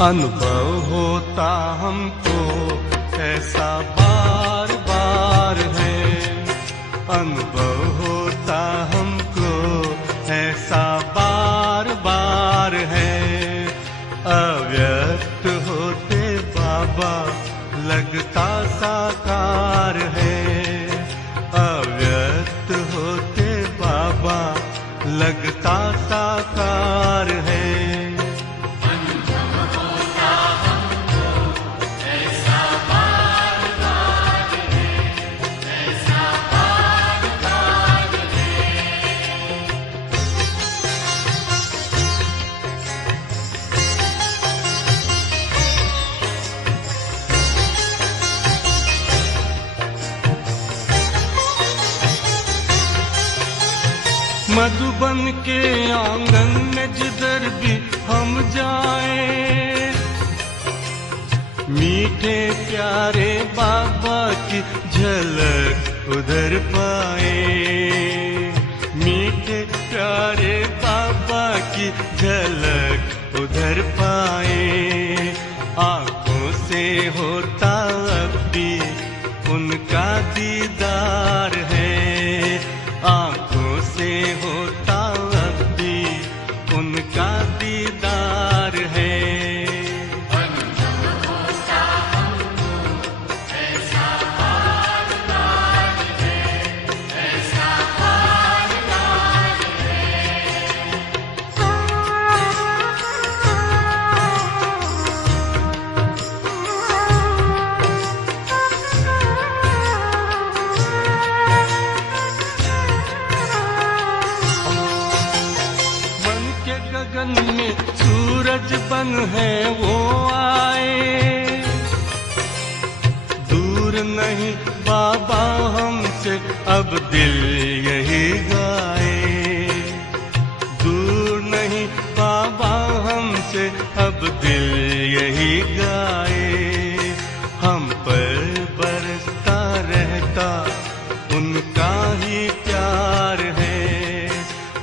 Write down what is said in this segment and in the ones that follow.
अनुभव होता हमको ऐसा बार बार है, अनुभव होता हमको ऐसा बार बार है। अव्यक्त होते बाबा लगता साकार है, अव्यक्त होते बाबा लगता साकार है। मधुबन के आंगन में जिधर भी हम जाए, मीठे प्यारे बाबा की झलक उधर पाए, मीठे प्यारे बाबा की झलक उधर पाए। आंखों से होता अब भी उनका दीदार है, आंखों से होता अब भी उनका दीदार है। में सूरज बन है वो आए, दूर नहीं बाबा हमसे अब दिल यही गाए, दूर नहीं बाबा हमसे अब दिल यही गाए। हम पर बरसता रहता उनका ही प्यार है,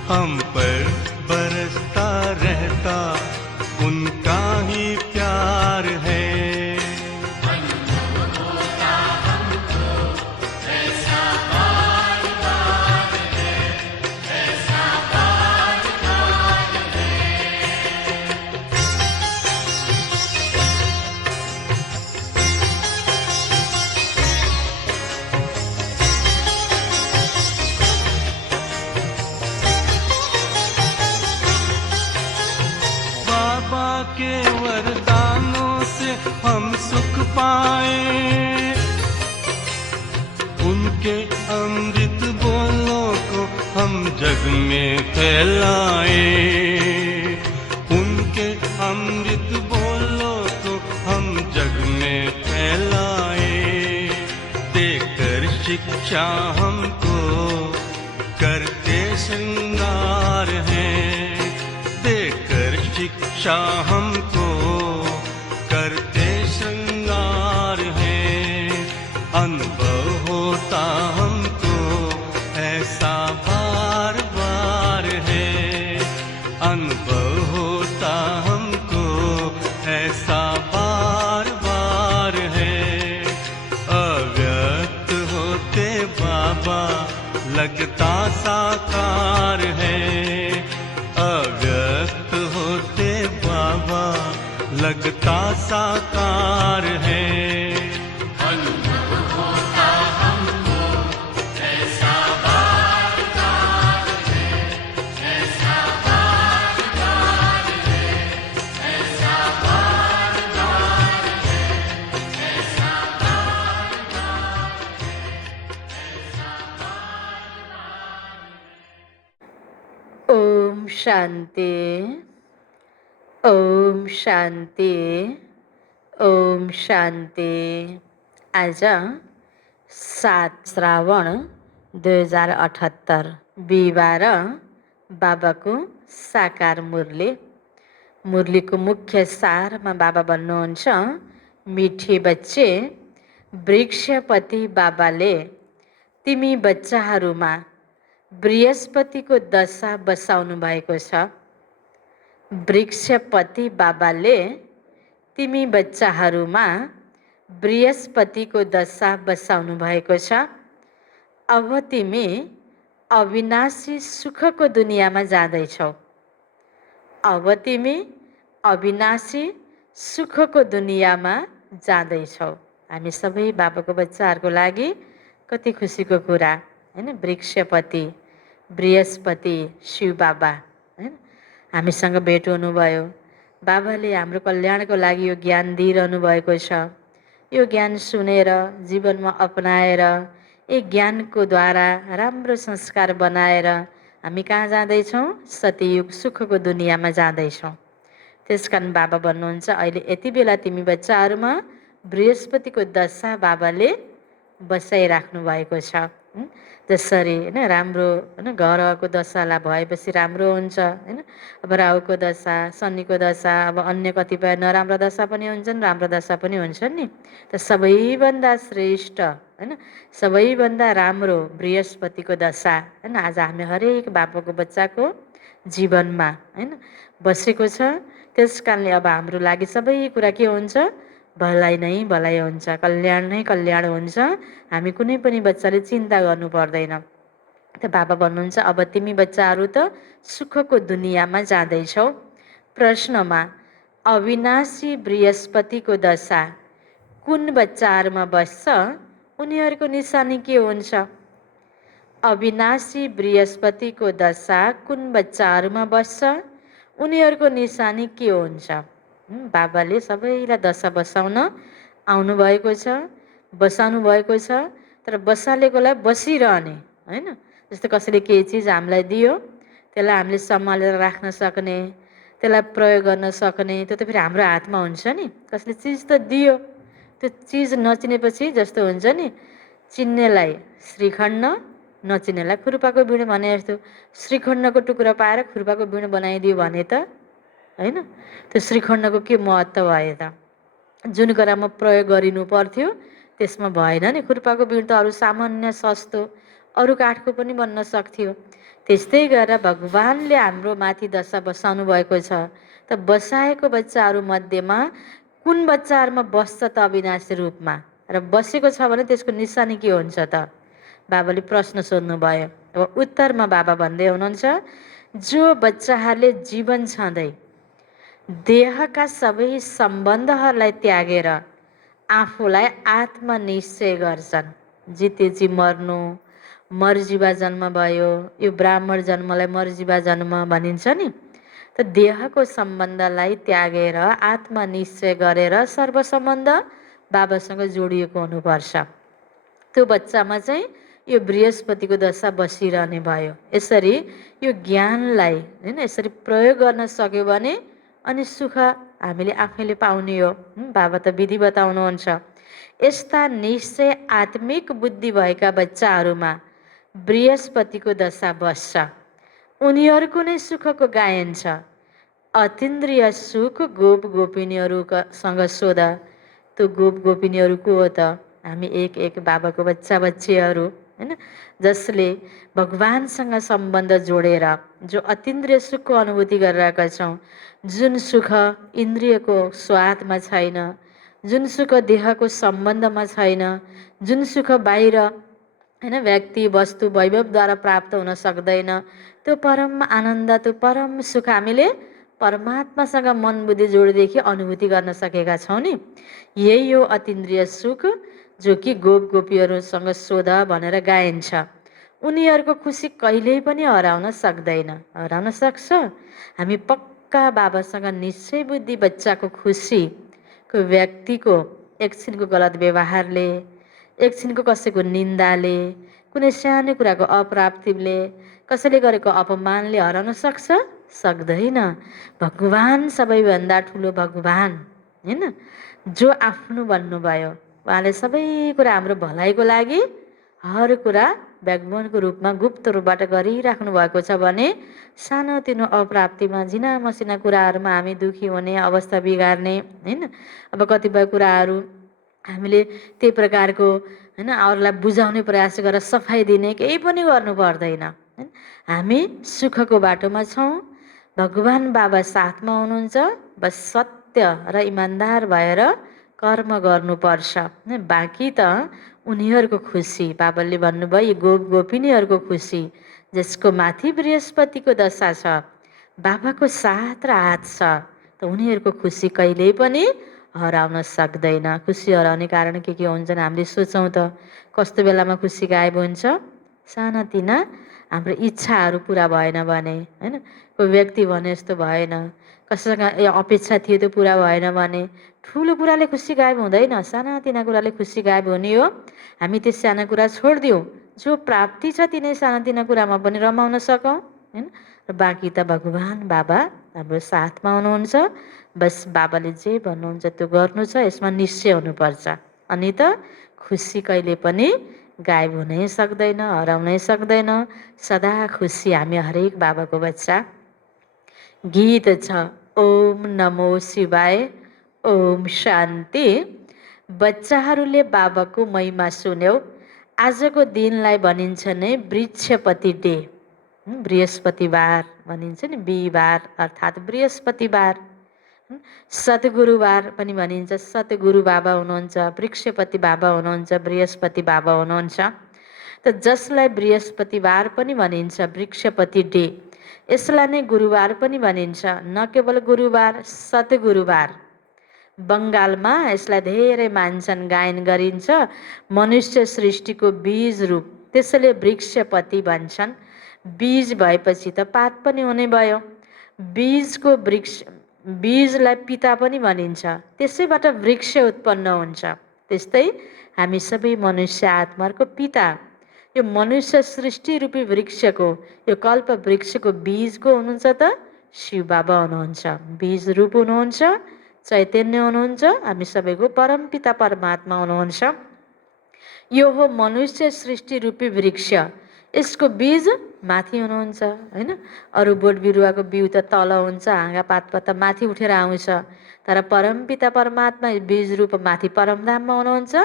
हम पर बरसता रहता उनका ही प्यार है। के वरदानों से हम सुख पाए, उनके अमृत बोलों को हम जग में फैलाए, उनके अमृत बोलों को हम जग में फैलाए। देकर शिक्षा हमको करते श्रृंगार हैं, देकर शिक्षा हमको करते श्रृंगार है। अनुभव होता हमको ऐसा बार बार है, अनुभव होता हमको ऐसा बार बार है। अव्यक्त होते बाबा लगता साकार है, अव्यक्त होते बाबा लगता साकार है। अनुभव होता हमको ऐसा बार बार है, ऐसा बार बार है, ऐसा बार बार है, ऐसा बार बार है, ऐसा बार बार। ओम शांति, ओम शांति, ओम शांति। आज 7 श्रावण 2078 बिहिबार बाबाको साकार मुरली। मुरलीको मुख्य सारमा बाबा भन्नुहुन्छ, मिठे बच्चे, वृक्षपति बाबाले तिमी बच्चाहरूमा बृहस्पतिको दशा बसाउनु भएको छ। वृक्षपति बाबाले तिमी बच्चाहरूमा बृहस्पतिको दशा बसाउनु भएको छ। अब तिमी अविनाशी सुखको दुनियाँमा जाँदैछौ। अब तिमी अविनाशी सुखको दुनियाँमा जाँदैछौ। हामी सबै बाबाको बच्चाहरूको लागि कति खुसीको कुरा हैन। वृक्षपति बृहस्पति शिव बाबा हैन हामीसँग भेट हुनुभयो। बाबाले हाम्रो कल्याणको लागि यो ज्ञान दिइरहनु भएको छ। यो ज्ञान सुनेर जीवनमा अपनाएर एक ज्ञानको द्वारा राम्रो संस्कार बनाएर हामी कहाँ जाँदैछौँ? सत्ययुग सुखको दुनियाँमा जाँदैछौँ। त्यसकारण बाबा भन्नुहुन्छ अहिले यति बेला तिमी बच्चाहरूमा बृहस्पतिको दशा बाबाले बसाइराख्नु भएको छ। जसरी हैन राम्रो हैन ग्रहको दशालाई भएपछि राम्रो हुन्छ हैन। अब राहुको दशा, शनिको दशा, अब अन्य कतिपय नराम्रो दशा पनि हुन्छन्, राम्रो दशा पनि हुन्छन् नि। त सबैभन्दा श्रेष्ठ हैन सबैभन्दा राम्रो बृहस्पतिको दशा हैन आज हामी हरेक बाबाको बच्चाको जीवनमा हैन बसेको छ। त्यसकारणले अब हाम्रो लागि सबै कुरा के हुन्छ? भलाइ नै भलाइ हुन्छ, कल्याण नै कल्याण हुन्छ। हामी कुनै पनि बच्चाले चिन्ता गर्नु पर्दैन। त बाबा भन्नुहुन्छ अब तिमी बच्चाहरू त सुखको दुनियाँमा जाँदैछौ। प्रश्नमा अविनाशी बृहस्पतिको दशा कुन बच्चाहरूमा बस्छ? उनीहरूको निशानी के हुन्छ? अविनाशी बृहस्पतिको दशा कुन बच्चाहरूमा बस्छ? उनीहरूको निशानी के हुन्छ? बाबाले सबैलाई दशा बसाउन आउनुभएको छ, बसाउनु भएको छ। तर बसालेकोलाई बसिरहने हैन। जस्तो कसैले केही चिज हामीलाई दियो, त्यसलाई हामीले सम्हालेर राख्न सक्ने, त्यसलाई प्रयोग गर्न सक्ने, त्यो त फेरि हाम्रो हातमा हुन्छ नि। कसैले चिज त दियो, त्यो चिज नचिनेपछि जस्तो हुन्छ नि, चिन्नेलाई श्रीखण्ड नचिन्नेलाई खुर्पाको बिँड भने जस्तो श्रीखण्डको टुक्रा पाएर खुर्पाको बिँड बनाइदियो भने त हैन त्यो श्रीखण्डको के महत्त्व भयो त? जुन कुरामा प्रयोग गरिनु पर्थ्यो त्यसमा भएन नि। खुर्पाको बिँड त अरू सामान्य सस्तो अरू काठको पनि बन्न सक्थ्यो। त्यस्तै गरेर भगवानले हाम्रो माथि दशा बसाउनु भएको छ। त बसाएको बच्चाहरू मध्येमा कुन बच्चाहरूमा बस्छ त अविनाशी रूपमा र बसेको छ भने त्यसको निशानी के हुन्छ त? बाबाले प्रश्न सोध्नुभयो। अब उत्तरमा बाबा भन्दै हुनुहुन्छ जो बच्चाहरूले जीवन छँदै देहका सबै सम्बन्धहरूलाई त्यागेर आफूलाई आत्मनिश्चय गर्छन्। जितेजी मर्नु मर्जीवा जन्म भयो, यो ब्राह्मण जन्मलाई मर्जीवा जन्म भनिन्छ नि। त देहको सम्बन्धलाई त्यागेर आत्मनिश्चय गरेर सर्वसम्बन्ध बाबासँग जोडिएको हुनुपर्छ। त्यो बच्चामा चाहिँ यो बृहस्पतिको दशा बसिरहने भयो। यसरी यो ज्ञानलाई हैन यसरी प्रयोग गर्न सक्यो भने अनि सुख हामीले आफैले पाउने हो। बाबा त विधि बताउनुहुन्छ। यस्ता निश्चय आत्मिक बुद्धि भएका बच्चाहरूमा बृहस्पतिको दशा बस्छ। उनीहरूको नै सुखको गायन छ। अतीन्द्रिय सुख गोप गोपिनीहरूसँग सोध। त्यो गोप गोपिनीहरू को हो त? हामी एक एक बाबाको बच्चा बच्चीहरू हैन जसले भगवानसँग सम्बन्ध जोडेर जो अतीन्द्रिय सुखको अनुभूति गरिरहेका छौँ। जुन सुख इन्द्रियको स्वादमा छैन, जुन सुख देहको सम्बन्धमा छैन, जुन सुख बाहिर हैन व्यक्ति वस्तु वैभवद्वारा प्राप्त हुन सक्दैन, त्यो परम आनन्द त्यो परम सुख हामीले परमात्मासँग मन बुद्धि जोडदेखि अनुभूति गर्न सकेका छौँ नि। यही हो अतीन्द्रिय सुख जो कि गोप गोपीहरूसँग सोध भनेर गाइन्छ। उनीहरूको खुसी कहिल्यै पनि हराउन सक्दैन। हराउन सक्छ? हामी पक्का बाबासँग निश्चय बुद्धि बच्चाको खुसीको व्यक्तिको एकछिनको गलत व्यवहारले, एकछिनको कसैको निन्दाले, कुनै सानो कुराको अप्राप्तिले, कसैले गरेको अपमानले हराउन सक्छ? सक्दैन। भगवान सबैभन्दा ठुलो भगवान हैन जो आफ्नो भन्नुभयो। उहाँले सबै कुरा हाम्रो भलाइको लागि हर कुरा ब्याकबोनको रूपमा गुप्त रूपबाट गरिराख्नु भएको छ भने सानोतिनो अप्राप्तिमा झिना मसिना कुराहरूमा हामी दुखी हुने अवस्था बिगार्ने हैन। अब कतिपय कुराहरू हामीले त्यही प्रकारको हैन अरूलाई बुझाउने प्रयास गरेर सफाइ दिने केही पनि गर्नु पर्दैन। हामी सुखको बाटोमा छौँ। भगवान बाबा साथमा हुनुहुन्छ। बस सत्य र इमान्दार भएर कर्म गर्नुपर्छ। बाँकी त उनीहरूको खुसी, बाबाले भन्नुभयो यो गोपिनीहरूको खुसी, जसको माथि बृहस्पतिको दशा छ, बाबाको साथ र हात छ, त उनीहरूको खुसी कहिल्यै पनि हराउन सक्दैन। खुसी हराउने कारण के हुन्छन् हामीले सोचौँ त। कस्तो बेलामा खुसी गायब हुन्छ? सानातिना हाम्रो इच्छाहरू पुरा भएन भने, होइन, कोही व्यक्ति भने जस्तो भएन, कसैसँग अपेक्षा थियो त्यो पुरा भएन भने, ठुलो कुराले खुसी गायब हुँदैन, सानातिना कुराले खुसी गायब हुने हो। हामी त्यो साना कुरा छोडिदिउँ, जो प्राप्ति छ तिनै सानातिना कुरामा पनि रमाउन सकौँ, होइन। र बाँकी त भगवान् बाबा हाम्रो साथमा हुनुहुन्छ। बस बाबाले जे भन्नुहुन्छ त्यो गर्नु छ, यसमा निश्चय हुनुपर्छ। अनि त खुसी कहिले पनि गायब हुनै सक्दैन, हराउनै सक्दैन। सदा खुसी हामी हरेक बाबाको बच्चा। गीत छ ओम नमो शिवाय, ओम शान्ति। बच्चाहरूले बाबाको महिमा सुन्यौ। आजको दिनलाई भनिन्छ नै वृक्षपति डे, बृहस्पतिबार भनिन्छ नि, बिहिबार अर्थात् बृहस्पतिबार। सद्गुरुबार पनि भनिन्छ, सद्गुरु बाबा हुनुहुन्छ, वृक्षपति बाबा हुनुहुन्छ, बृहस्पति बाबा हुनुहुन्छ। त जसलाई बृहस्पतिबार पनि भनिन्छ, वृक्षपति डे, यसलाई नै गुरुबार पनि भनिन्छ। न केवल गुरुबार, सद्गुरुबार। बङ्गालमा यसलाई धेरै मान्छन्, गायन गरिन्छ। मनुष्य सृष्टिको बीज रूप, त्यसैले वृक्षपति भन्छन्। बीज भएपछि त पात पनि हुने भयो। बीजको वृक्ष, बीजलाई पिता पनि भनिन्छ, त्यसैबाट वृक्ष उत्पन्न हुन्छ। त्यस्तै हामी सबै मनुष्य आत्माहरूको पिता, यो मनुष्य सृष्टि रूपी वृक्षको, यो कल्प वृक्षको बीजको हुनुहुन्छ त शिव बाबा हुनुहुन्छ। बीज रूप हुनुहुन्छ, चैतन्य हुनुहुन्छ, हामी सबैको परम पिता परमात्मा हुनुहुन्छ। यो हो मनुष्य सृष्टि रूपी वृक्ष। यसको बीज माथि हुनुहुन्छ, होइन। अरू बोट बिरुवाको बिउ त तल हुन्छ, हाँगा पातपत्ता माथि उठेर आउँछ। तर परमपिता परमात्मा बीज रूप माथि परमधाममा हुनुहुन्छ।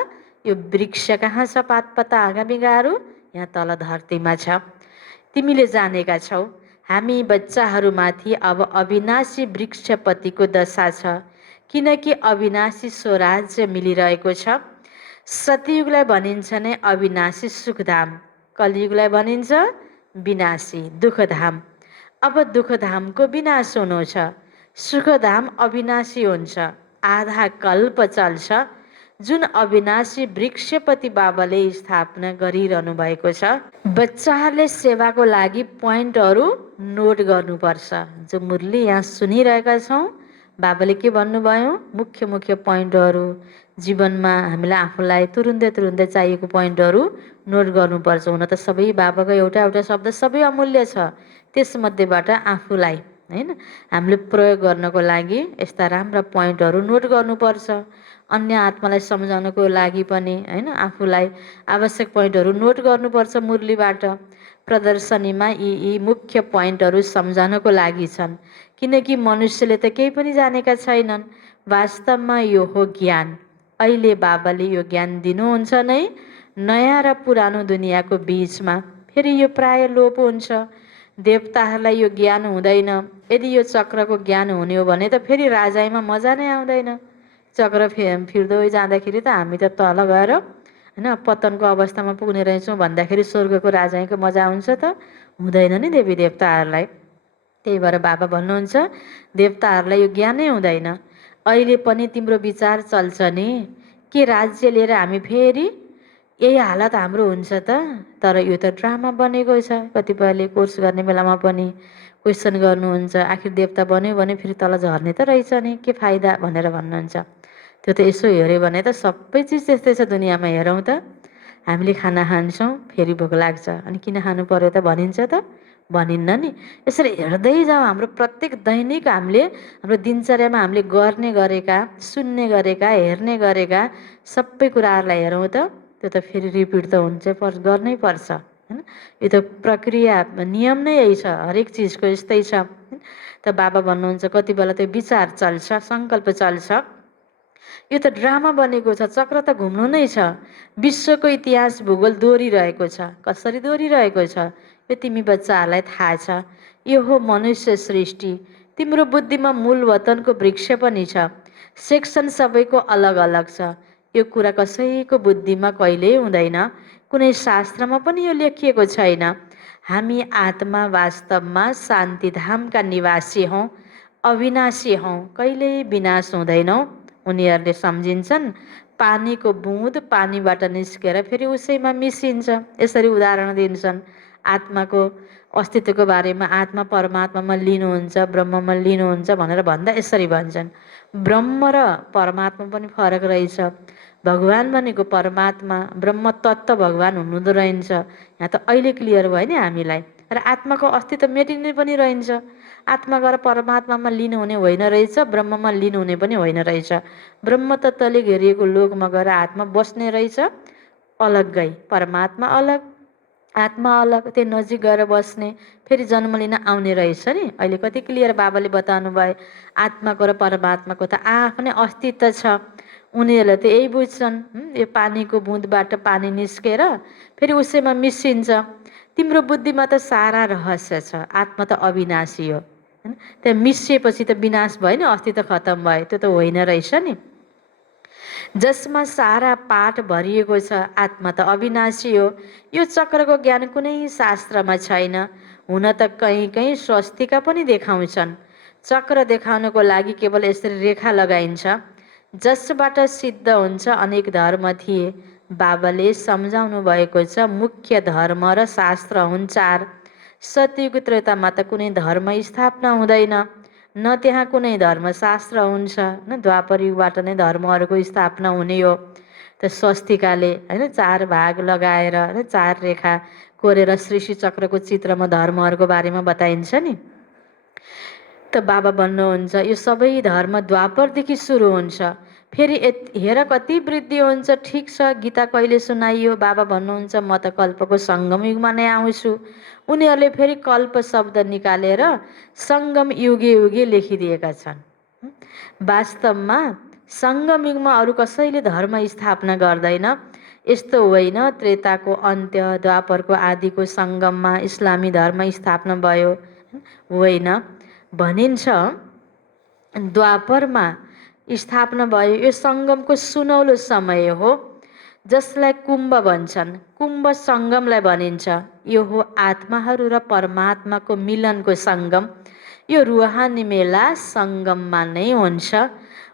यो वृक्ष कहाँ छ? पातपत्ता हाँगा बिगाहरू यहाँ तल धरतीमा छ। तिमीले जानेका छौ हामी बच्चाहरूमाथि अब अविनाशी वृक्षपतिको दशा छ, किनकि अविनाशी स्वराज्य मिलिरहेको छ। सतयुगलाई भनिन्छ नै अविनाशी सुखधाम, कलियुगलाई भनिन्छ विनाशी दुःखधाम। अब दुःखधामको विनाश हुनु छ, सुखधाम अविनाशी हुन्छ, आधा कल्प चल्छ। जुन अविनाशी वृक्षपति बाबाले स्थापना गरिरहनु भएको छ। बच्चाहरूले सेवाको लागि पोइन्टहरू नोट गर्नुपर्छ। जो मुरली यहाँ सुनिरहेका छौँ, बाबाले के भन्नुभयो? मुख्य मुख्य पोइन्टहरू जीवनमा हामीलाई आफूलाई तुरुन्तै चाहिएको पोइन्टहरू नोट गर्नुपर्छ। हुन त सबै बाबाको एउटा एउटा शब्द सबै अमूल्य छ, त्यसमध्येबाट आफूलाई, होइन, हामीले प्रयोग गर्नको लागि यस्ता राम्रा पोइन्टहरू नोट गर्नुपर्छ। अन्य आत्मालाई सम्झाउनको लागि पनि, होइन, आफूलाई आवश्यक पोइन्टहरू नोट गर्नुपर्छ। मुरलीबाट प्रदर्शनीमा यी मुख्य पोइन्टहरू सम्झाउनको लागि छन्, किनकि मनुष्यले त केही पनि जानेका छैनन्। वास्तवमा यो हो ज्ञान। अहिले बाबाले यो ज्ञान दिनुहुन्छ नै नयाँ र पुरानो दुनियाँको बिचमा। फेरि यो प्राय लोप हुन्छ, देवताहरूलाई यो ज्ञान हुँदैन। यदि यो चक्रको ज्ञान हुने हो भने त फेरि राजाइमा मजा नै आउँदैन। चक्र फिर्दै जाँदाखेरि त हामी त तल गएर, होइन, पतनको अवस्थामा पुग्ने रहेछौँ भन्दाखेरि स्वर्गको राजाइको मजा आउँछ त? हुँदैन नि देवी देवताहरूलाई। त्यही भएर बाबा भन्नुहुन्छ देवताहरूलाई यो ज्ञानै हुँदैन। अहिले पनि तिम्रो विचार चल्छ नि के राज्य लिएर हामी फेरि यही हालत हाम्रो हुन्छ त? तर यो त ड्रामा बनेको छ। कतिपयले कोर्स गर्ने बेलामा पनि क्वेसन गर्नुहुन्छ, आखिर देवता बन्यो भने फेरि तल झर्ने त रहेछ नि, के फाइदा भनेर भन्नुहुन्छ। त्यो त यसो हेऱ्यो भने त सबै चिज त्यस्तै छ दुनियाँमा। हेरौँ त, हामीले खाना खान्छौँ, फेरि भोक लाग्छ, अनि किन खानु पर्यो त भनिन्छ त? भनिन्न नि। यसरी हेर्दै जाउँ, हाम्रो प्रत्येक दैनिक हामीले हाम्रो दिनचर्यामा हामीले गर्ने गरेका, सुन्ने गरेका, हेर्ने गरेका सबै कुराहरूलाई हेरौँ त, त्यो त फेरि रिपिट त हुन्छ, गर्नै पर्छ, होइन। यो त प्रक्रिया नियम नै यही छ, हरेक चिजको यस्तै छ। त बाबा भन्नुहुन्छ कति बेला त्यो विचार चल्छ, सङ्कल्प चल्छ। यो त ड्रामा बनेको छ, चक्र त घुम्नु नै छ। विश्वको इतिहास भूगोल दोहोरिरहेको छ। कसरी दोहोरिरहेको छ यो तिमी बच्चाहरूलाई थाहा छ। यो हो मनुष्य सृष्टि। तिम्रो बुद्धिमा मूल वतनको वृक्ष पनि छ, सेक्सन सबैको अलग अलग छ। यो कुरा कसैको बुद्धिमा कहिल्यै हुँदैन, कुनै शास्त्रमा पनि यो लेखिएको छैन। हामी आत्मा वास्तवमा शान्तिधामका निवासी हौँ, अविनाशी हौँ, कहिल्यै विनाश हुँदैनौँ। उनीहरूले सम्झिन्छन् पानीको बुँद पानीबाट निस्केर फेरि उसैमा मिसिन्छ। यसरी उदाहरण दिन्छन् आत्माको अस्तित्वको बारेमा। आत्मा परमात्मामा लिनुहुन्छ, ब्रह्ममा लिनुहुन्छ भनेर भन्दा यसरी भन्छन्, ब्रह्म र परमात्मा पनि फरक रहेछ। भगवान भनेको परमात्मा, ब्रह्म तत्त्व भगवान हुनुहुँदो रहन्छ। यहाँ त अहिले क्लियर भयो नि हामीलाई। र आत्माको अस्तित्व मेटिने पनि रहन्छ। आत्मा गएर परमात्मामा लिनुहुने होइन रहेछ, ब्रह्ममा लिनुहुने पनि होइन रहेछ। ब्रह्म तत्त्वले घेरिएको लोकमा गएर आत्मा बस्ने रहेछ अलग्गै, परमात्मा अलग, आत्मा अलग। त्यो नजिक गएर बस्ने, फेरि जन्म लिन आउने रहेछ नि। अहिले कति क्लियर बाबाले बताउनु भयो। आत्माको र परमात्माको त आफ्नै अस्तित्व छ। उनीहरूले त यही बुझ्छन्, यो पानीको बुँदबाट पानी निस्केर फेरि उसैमा मिसिन्छ। तिम्रो बुद्धिमा त सारा रहस्य छ। आत्मा त अविनाशी हो, त्यहाँ मिसिएपछि त विनाश भयो नि, अस्तित्व खतम भयो। त्यो त होइन रहेछ नि। जसमा सारा पाठ भरिएको छ, आत्मा त अविनाशी हो। यो चक्रको ज्ञान कुनै शास्त्रमा छैन। हुन त कहीँ कहीँ स्वस्तिका पनि देखाउँछन्। चक्र देखाउनको लागि केवल यसरी रेखा लगाइन्छ, जसबाट सिद्ध हुन्छ अनेक धर्म थिए। बाबाले सम्झाउनु भएको छ मुख्य धर्म र शास्त्र हुन् 4। सतयुग त्रेतामा त कुनै धर्म स्थापना हुँदैन, न त्यहाँ कुनै धर्मशास्त्र हुन्छ, न द्वापर युगबाट नै धर्महरूको स्थापना हुने हो। त स्वस्तिकाले होइन 4 भाग लगाएर होइन 4 रेखा कोरेर श्री चक्रको चित्रमा धर्महरूको बारेमा बताइन्छ नि। त बाबा भन्नुहुन्छ यो सबै धर्म द्वापरदेखि सुरु हुन्छ, फेरि हेर कति वृद्धि हुन्छ। ठिक छ, गीता कहिले सुनाइयो? बाबा भन्नुहुन्छ म त कल्पको सङ्गम युगमा नै आउँछु। उनीहरूले फेरि कल्प शब्द निकालेर सङ्गम युगे युगे लेखिदिएका छन्। वास्तवमा सङ्गम युगमा अरू कसैले धर्म स्थापना गर्दैन। यस्तो होइन त्रेताको अन्त्य, द्वापरको आदिको सङ्गममा इस्लामी धर्म स्थापना भयो, होइन। भनिन्छ द्वापरमा स्थापना भयो। यो सङ्गमको सुनौलो समय हो, जसलाई कुम्भ भन्छन्। कुम्भ सङ्गमलाई भनिन्छ। यो हो आत्माहरू र परमात्माको मिलनको सङ्गम। यो रुहानी मेला सङ्गममा नै हुन्छ।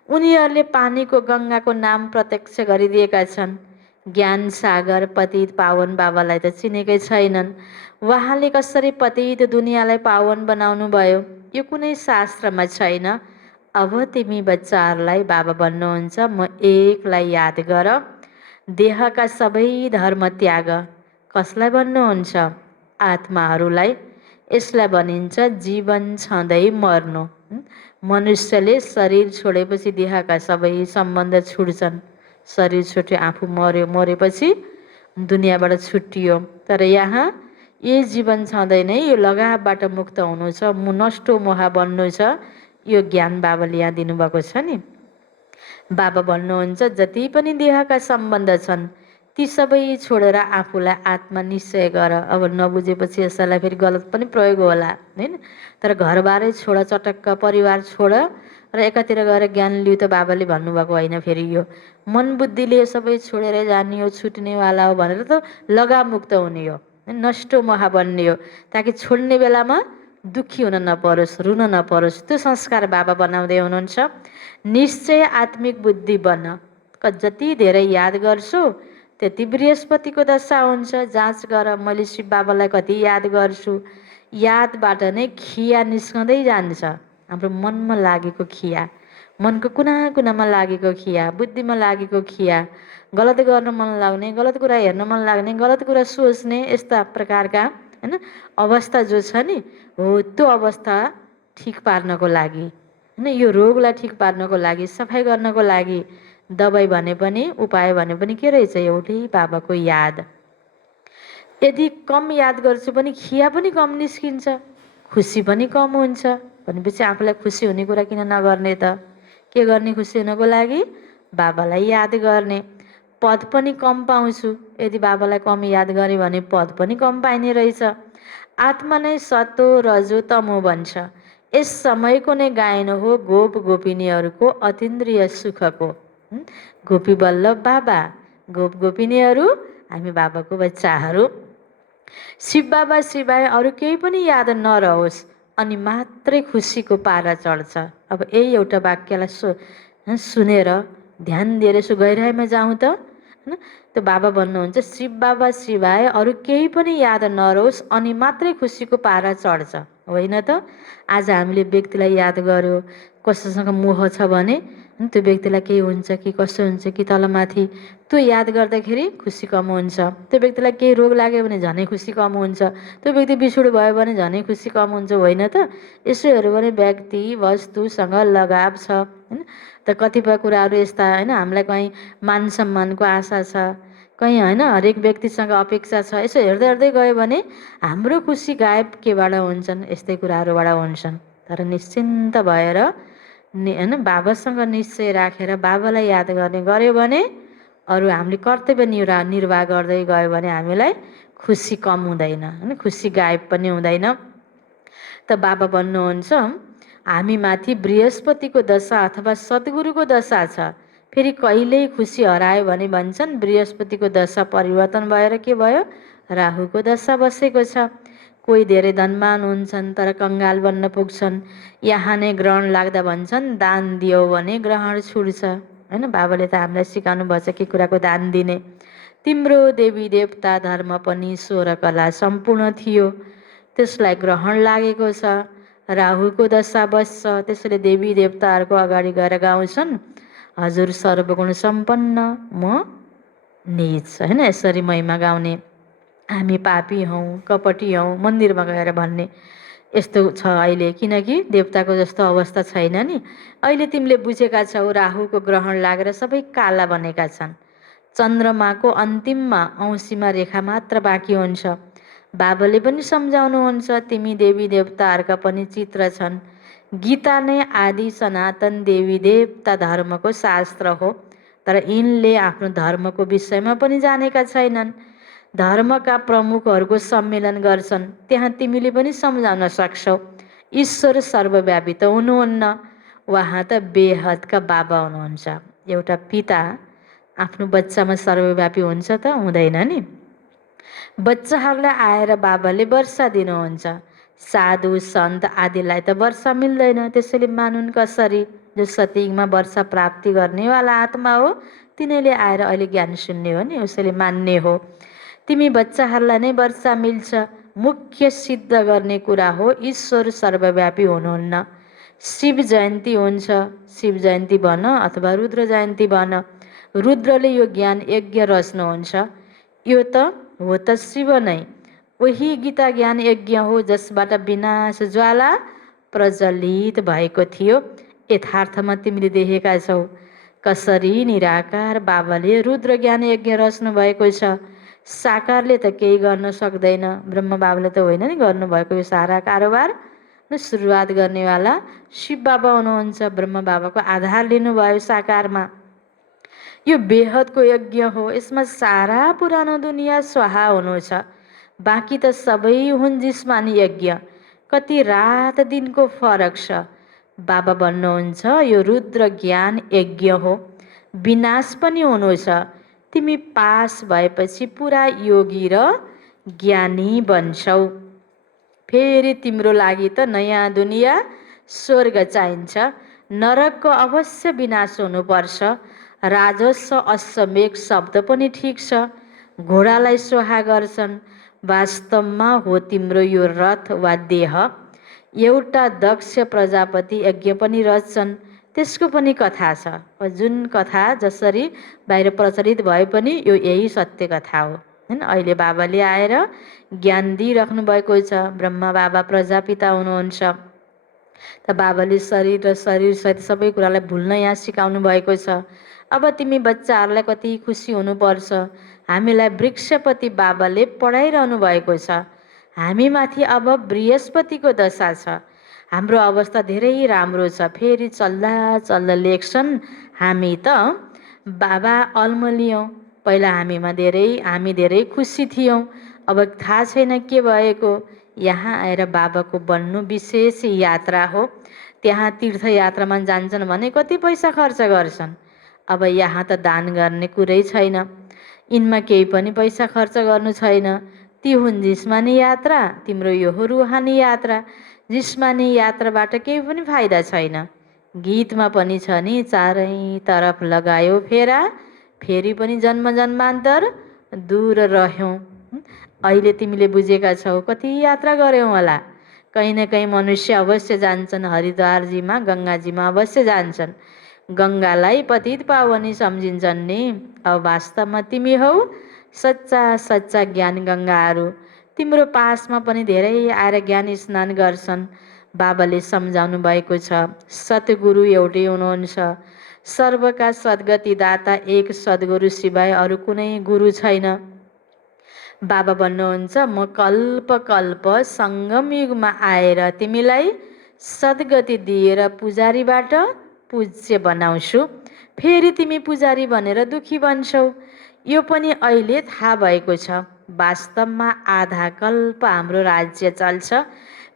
उनीहरूले पानीको गङ्गाको नाम प्रत्यक्ष गरिदिएका छन्। ज्ञान सागर पतित पावन बाबालाई त चिनेकै छैनन्। उहाँले कसरी पतित दुनियाँलाई पावन बनाउनु भयो यो कुनै शास्त्रमा छैन। अब तिमी बच्चाहरूलाई बाबा भन्नुहुन्छ म एकलाई याद गर, देहका सबै धर्म त्याग। कसलाई भन्नुहुन्छ? आत्माहरूलाई। यसलाई भनिन्छ जीवन छँदै मर्नु। मनुष्यले शरीर छोडेपछि देहका सबै सम्बन्ध छुट्छन्। शरीर छुट्यो, आफू मर्यो, मरेपछि दुनियाँबाट छुट्टियो। तर यहाँ यही जीवन छँदै नै यो लगावबाट मुक्त हुनु छ, नष्टो मोह बन्नु छ। यो ज्ञान बाबाले यहाँ दिनुभएको छ नि। बाबा भन्नुहुन्छ जति पनि देहका सम्बन्ध छन् ती सबै छोडेर आफूलाई आत्मा निश्चय गर। अब नबुझेपछि यसलाई फेरि गलत पनि प्रयोग होला होइन। तर घरबारै छोड, चटक्क परिवार छोड र एकातिर गएर ज्ञान लियो त बाबाले भन्नुभएको होइन। फेरि यो मन बुद्धिले सबै छोडेर जाने हो, छुट्नेवाला हो भनेर त लगाव मुक्त हुने हो, नष्टो मोह बन्ने हो, ताकि छोड्ने बेलामा दुःखी हुन नपरोस्, रुन नपरोस्। त्यो संस्कार बाबा बनाउँदै हुनुहुन्छ। निश्चय आत्मिक बुद्धि बन। जति धेरै याद गर्छु त्यति बृहस्पतिको दशा हुन्छ। जाँच गर, मैले शिव बाबालाई कति याद गर्छु। यादबाट नै खिया निस्कँदै जान्छ। हाम्रो मनमा लागेको खिया, मनको कुना कुनामा लागेको खिया, बुद्धिमा लागेको खिया, गलत गर्न मन लाग्ने, गलत कुरा हेर्न मन लाग्ने, गलत कुरा सोच्ने, यस्ता प्रकारका होइन अवस्था जो छ नि हो, त्यो अवस्था ठिक पार्नको लागि होइन, यो रोगलाई ठिक पार्नको लागि, सफाइ गर्नको लागि दबाई भने पनि, उपाय भने पनि के रहेछ? एउटै बाबाको याद। यदि कम याद गर्छु भने खिया पनि कम निस्किन्छ, खुसी पनि कम हुन्छ। भनेपछि आफूलाई खुसी हुने कुरा किन नगर्ने त? के गर्ने खुसी हुनको लागि? बाबालाई याद गर्ने। पद पनि कम पाउँछु, यदि बाबालाई कम याद गरेँ भने पद पनि कम पाइने रहेछ। आत्मा नै सतो रजो तमो भन्छ। यस समयको नै गायन हो गोप गोपिनीहरूको अतीन्द्रिय सुखको। गोपी बल्लभ बाबा, गोप गोपिनीहरू, हामी बाबाको बच्चाहरू। शिव बाबा सिवाय अरू केही पनि याद नरहोस् अनि मात्रै खुसीको पारा चढ्छ। अब यही एउटा वाक्यलाई सुनेर ध्यान दिएर यसो गहिराइमा जाउँ त, होइन? त्यो बाबा भन्नुहुन्छ शिव बाबा सिवाय अरू केही पनि याद नरहोस् अनि मात्रै खुसीको पारा चढ्छ, होइन त? आज हामीले व्यक्तिलाई याद गर्यो, कसैसँग मोह छ भने त्यो व्यक्तिलाई केही हुन्छ कि कसो हुन्छ कि तलमाथि, त्यो याद गर्दाखेरि खुसी कम हुन्छ। त्यो व्यक्तिलाई केही रोग लाग्यो भने झनै खुसी कम हुन्छ। त्यो व्यक्ति बिछोड भयो भने झनै खुसी कम हुन्छ, होइन त? यसो हेऱ्यो भने व्यक्ति वस्तुसँग लगाव छ, होइन? त कतिपय कुराहरू यस्ता, होइन, हामीलाई कहीँ मान सम्मानको आशा छ, कहीँ, होइन, हरेक व्यक्तिसँग अपेक्षा छ। यसो हेर्दै हेर्दै गयो भने हाम्रो खुसी गायब केबाट हुन्छन्? यस्तै कुराहरूबाट हुन्छन्। तर निश्चिन्त भएर होइन, बाबासँग निश्चय राखेर बाबालाई याद गर्ने गऱ्यो भने, अरू हामीले कर्तव्य निर्वाह गर्दै गयो भने हामीलाई खुसी कम हुँदैन, होइन, खुसी गायब पनि हुँदैन। त बाबा भन्नुहुन्छ हामी माथि बृहस्पतिको दशा अथवा सद्गुरुको दशा छ। फेरि कहिल्यै खुसी हरायो भने भन्छन् बृहस्पतिको दशा परिवर्तन भएर के भयो? राहुको दशा बसेको छ। कोही धेरै धनवान हुन्छन् तर कङ्गाल बन्न पुग्छन्। यहाँ नै ग्रहण लाग्दा भन्छन् दान दियो भने ग्रहण छुट्छ, होइन? बाबाले त हामीलाई सिकाउनु भएछ के कुराको दान दिने। तिम्रो देवी देवता धर्म पनि 16 कला सम्पूर्ण थियो, त्यसलाई ग्रहण लागेको छ। राहुको दशा बस्छ, त्यसैले देवी देवताहरूको अगाडि गएर गाउँछन् हजुर सर्वगुण सम्पन्न, म नीच, होइन? यसरी महिमा गाउने। हामी पापी हौँ, कपटी हौँ, मन्दिरमा गएर भन्ने यस्तो छ अहिले, किनकि देवताको जस्तो अवस्था छैन नि। अहिले तिमीले बुझेका छौ राहुको ग्रहण लागेर सबै काला बनेका छन्। चन्द्रमाको अन्तिममा औँसीमा रेखा मात्र बाँकी हुन्छ। बाबाले पनि सम्झाउनुहुन्छ तिमी देवी देवताहरूका पनि चित्र छन्। गीता नै आदि सनातन देवी देवता धर्मको शास्त्र हो, तर यिनले आफ्नो धर्मको विषयमा पनि जानेका छैनन्। धर्मका प्रमुखहरूको सम्मेलन गर्छन्, त्यहाँ तिमीले पनि सम्झाउन सक्छौ ईश्वर सर्वव्यापी त हुनुहुन्न, उहाँ त बेहदका बाबा हुनुहुन्छ। एउटा पिता आफ्नो बच्चामा सर्वव्यापी हुन्छ त हुँदैन नि। बच्चाहरूलाई आएर बाबाले वर्षा दिनुहुन्छ। साधु सन्त आदिलाई त वर्षा मिल्दैन, त्यसैले मानुन् कसरी? जो सतयुगमा वर्षा प्राप्ति गर्नेवाला आत्मा हो तिनीले आएर अहिले ज्ञान सुन्ने हो नि, उसैले मान्ने हो। तिमी बच्चाहरूलाई नै वर्षा मिल्छ। मुख्य सिद्ध गर्ने कुरा हो ईश्वर सर्वव्यापी हुनुहुन्न। शिव जयन्ती हुन्छ, शिव जयन्ती भन अथवा रुद्र जयन्ती भन। रुद्रले यो ज्ञान यज्ञ रच्नुहुन्छ। यो त हो त शिव नै। वही गीता ज्ञान यज्ञ हो जसबाट विनाश ज्वाला प्रज्वलित भएको थियो। यथार्थमा तिमीले देखेका छौ कसरी निराकार बाबाले रुद्र ज्ञान यज्ञ रच्नु भएको छ। साकारले त केही गर्न सक्दैन, ब्रह्म बाबाले त होइन नि गर्नुभएको यो सारा कारोबार। सुरुवात गर्नेवाला शिव बाबा हुनुहुन्छ। ब्रह्म बाबाको आधार लिनुभयो साकारमा। यो बेहदको यज्ञ हो, यसमा सारा पुरानो दुनियाँ स्वाहा हुनु छ, बाँकी त सबै हुन् जिस्मानी यज्ञ। कति रात दिनको फरक छ। बाबा भन्नुहुन्छ यो रुद्र ज्ञान यज्ञ हो, विनाश पनि हुनु छ। तिमी पास भएपछि पुरा योगी र ज्ञानी बन्छौ। फेरि तिम्रो लागि त नयाँ दुनियाँ स्वर्ग चाहिन्छ। नरकको अवश्य विनाश हुनुपर्छ। राजस्व अश्वमेघ शब्द पनि ठिक छ। घोडालाई स्वाहा गर्छन्, वास्तवमा हो तिम्रो यो रथ वा देह। एउटा दक्ष प्रजापति यज्ञ पनि रच्छन्, त्यसको पनि कथा छ। जुन कथा जसरी बाहिर प्रचलित भए पनि यो यही सत्य कथा हो, होइन? अहिले बाबाले आएर ज्ञान दिइराख्नु भएको छ। ब्रह्मा बाबा प्रजापिता हुनुहुन्छ। त बाबाले शरीर र शरीर सहित सबै कुरालाई भुल्न यहाँ सिकाउनु भएको छ। अब तिमी बच्चाहरूलाई कति खुसी हुनुपर्छ। हामीलाई वृक्षपति बाबाले पढाइरहनु भएको छ। हामीमाथि अब बृहस्पतिको दशा छ। हाम्रो अवस्था धेरै राम्रो छ। फेरि चल्दा चल्दा लेख्छन् हामी त बाबा अल्मलियौँ। पहिला हामी धेरै खुसी थियौँ, अब थाहा छैन के भएको। यहाँ आएर बाबाको बन्नु विशेष यात्रा हो। त्यहाँ तीर्थयात्रामा जान्छन् भने कति पैसा खर्च गर्छन्। अब यहाँ त दान गर्ने कुरै छैन, यिनमा केही पनि पैसा खर्च गर्नु छैन। ती हुन् जिस्मानी यात्रा, तिम्रो यो हो रुहानी यात्रा। जिस्मानी यात्राबाट केही पनि फाइदा छैन। गीतमा पनि छ नि, चारैतर्फ लगायो फेरा, फेरि पनि जन्म जन्मान्तर दूर रह्यौँ। अहिले तिमीले बुझेका छौ कति यात्रा गऱ्यौँ होला। कहीँ न कहीँ मनुष्य अवश्य जान्छन्, हरिद्वारजीमा गङ्गाजीमा अवश्य जान्छन्। गङ्गालाई पतित पावनी सम्झिन्छन् नि। अब वास्तवमा तिमी हौ सच्चा सच्चा ज्ञान गङ्गाहरू। तिम्रो पासमा पनि धेरै आएर ज्ञान स्नान गर्छन्। बाबाले सम्झाउनु भएको छ, सद्गुरु एउटै हुनुहुन्छ। सर्वका सद्गति दाता एक सद्गुरु सिवाय अरू कुनै गुरु छैन। बाबा भन्नुहुन्छ, म कल्प कल्प सङ्गम युगमा आएर तिमीलाई सद्गति दिएर पुजारीबाट पूज्य बनाउँछु। फेरि तिमी पुजारी भनेर दुखी बन्छौ। यो पनि अहिले थाहा भएको छ। वास्तवमा आधा कल्प हाम्रो राज्य चल्छ।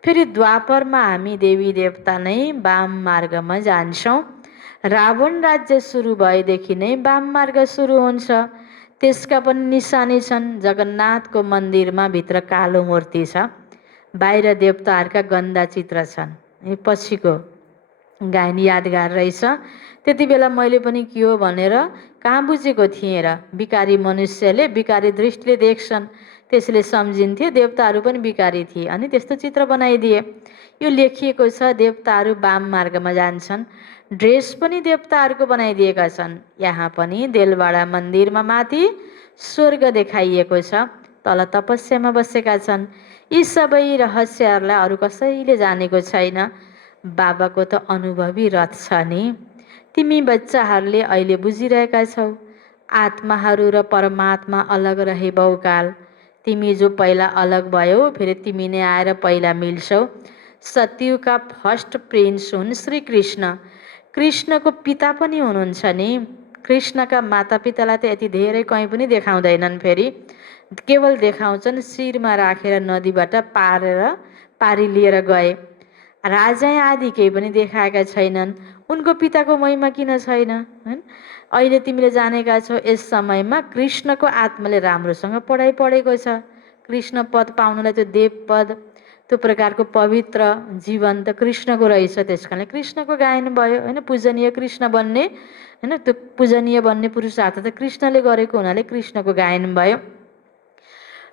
फेरि द्वापरमा हामी देवी देवता नै वाम मार्गमा जान्छौँ। रावण राज्य सुरु भएदेखि नै वाम मार्ग सुरु हुन्छ। त्यसका पनि निशानी छन्। जगन्नाथको मन्दिरमा भित्र कालो मूर्ति छ, बाहिर देवताहरूका गन्दा चित्र छन्। यो पछिको गायन यादगार रहेछ। त्यति बेला मैले पनि के हो भनेर कहाँ बुझेको थिएँ र। बिकारी मनुष्यले बिकारी दृष्टिले देख्छन्, त्यसले सम्झिन्थे देवताहरू पनि बिकारी थिए, अनि त्यस्तो चित्र बनाइदिए। यो लेखिएको छ, देवताहरू वाम मार्गमा जान्छन्। ड्रेस पनि देवताहरूको बनाइदिएका छन्। यहाँ पनि देलवाडा मन्दिरमा माथि स्वर्ग देखाइएको छ, तल तपस्यामा बसेका छन्। यी सबै रहस्यहरूलाई अरू कसैले जानेको छैन। बाबाको त अनुभवी रथ छ नि। तिमी बच्चाहरूले अहिले बुझिरहेका छौ, आत्माहरू र परमात्मा अलग रहे बहुकाल। तिमी जो पहिला अलग भयौ, फेरि तिमी नै आएर पहिला मिल्छौ। सत्ययुगका फर्स्ट प्रिन्स हुन् श्री कृष्ण। कृष्णको पिता पनि हुनुहुन्छ नि। कृष्णका मातापितालाई त यति धेरै कहीँ पनि देखाउँदैनन्। फेरि केवल देखाउँछन् शिरमा राखेर नदीबाट पारी लिएर गए। राजा आदि केही पनि देखाएका छैनन्। उनको पिताको महिमा किन छैन? अहिले तिमीले जानेका छौ, यस समयमा कृष्णको आत्माले राम्रोसँग पढाइ पढेको छ। कृष्ण पद पाउनुलाई त्यो देव पद, त्यो प्रकारको पवित्र जीवन त कृष्णको रहेछ। त्यस कारणले कृष्णको गायन भयो होइन। पूजनीय कृष्ण बन्ने होइन, त्यो पूजनीय बन्ने पुरुषार्थ त कृष्णले गरेको हुनाले कृष्णको गायन भयो।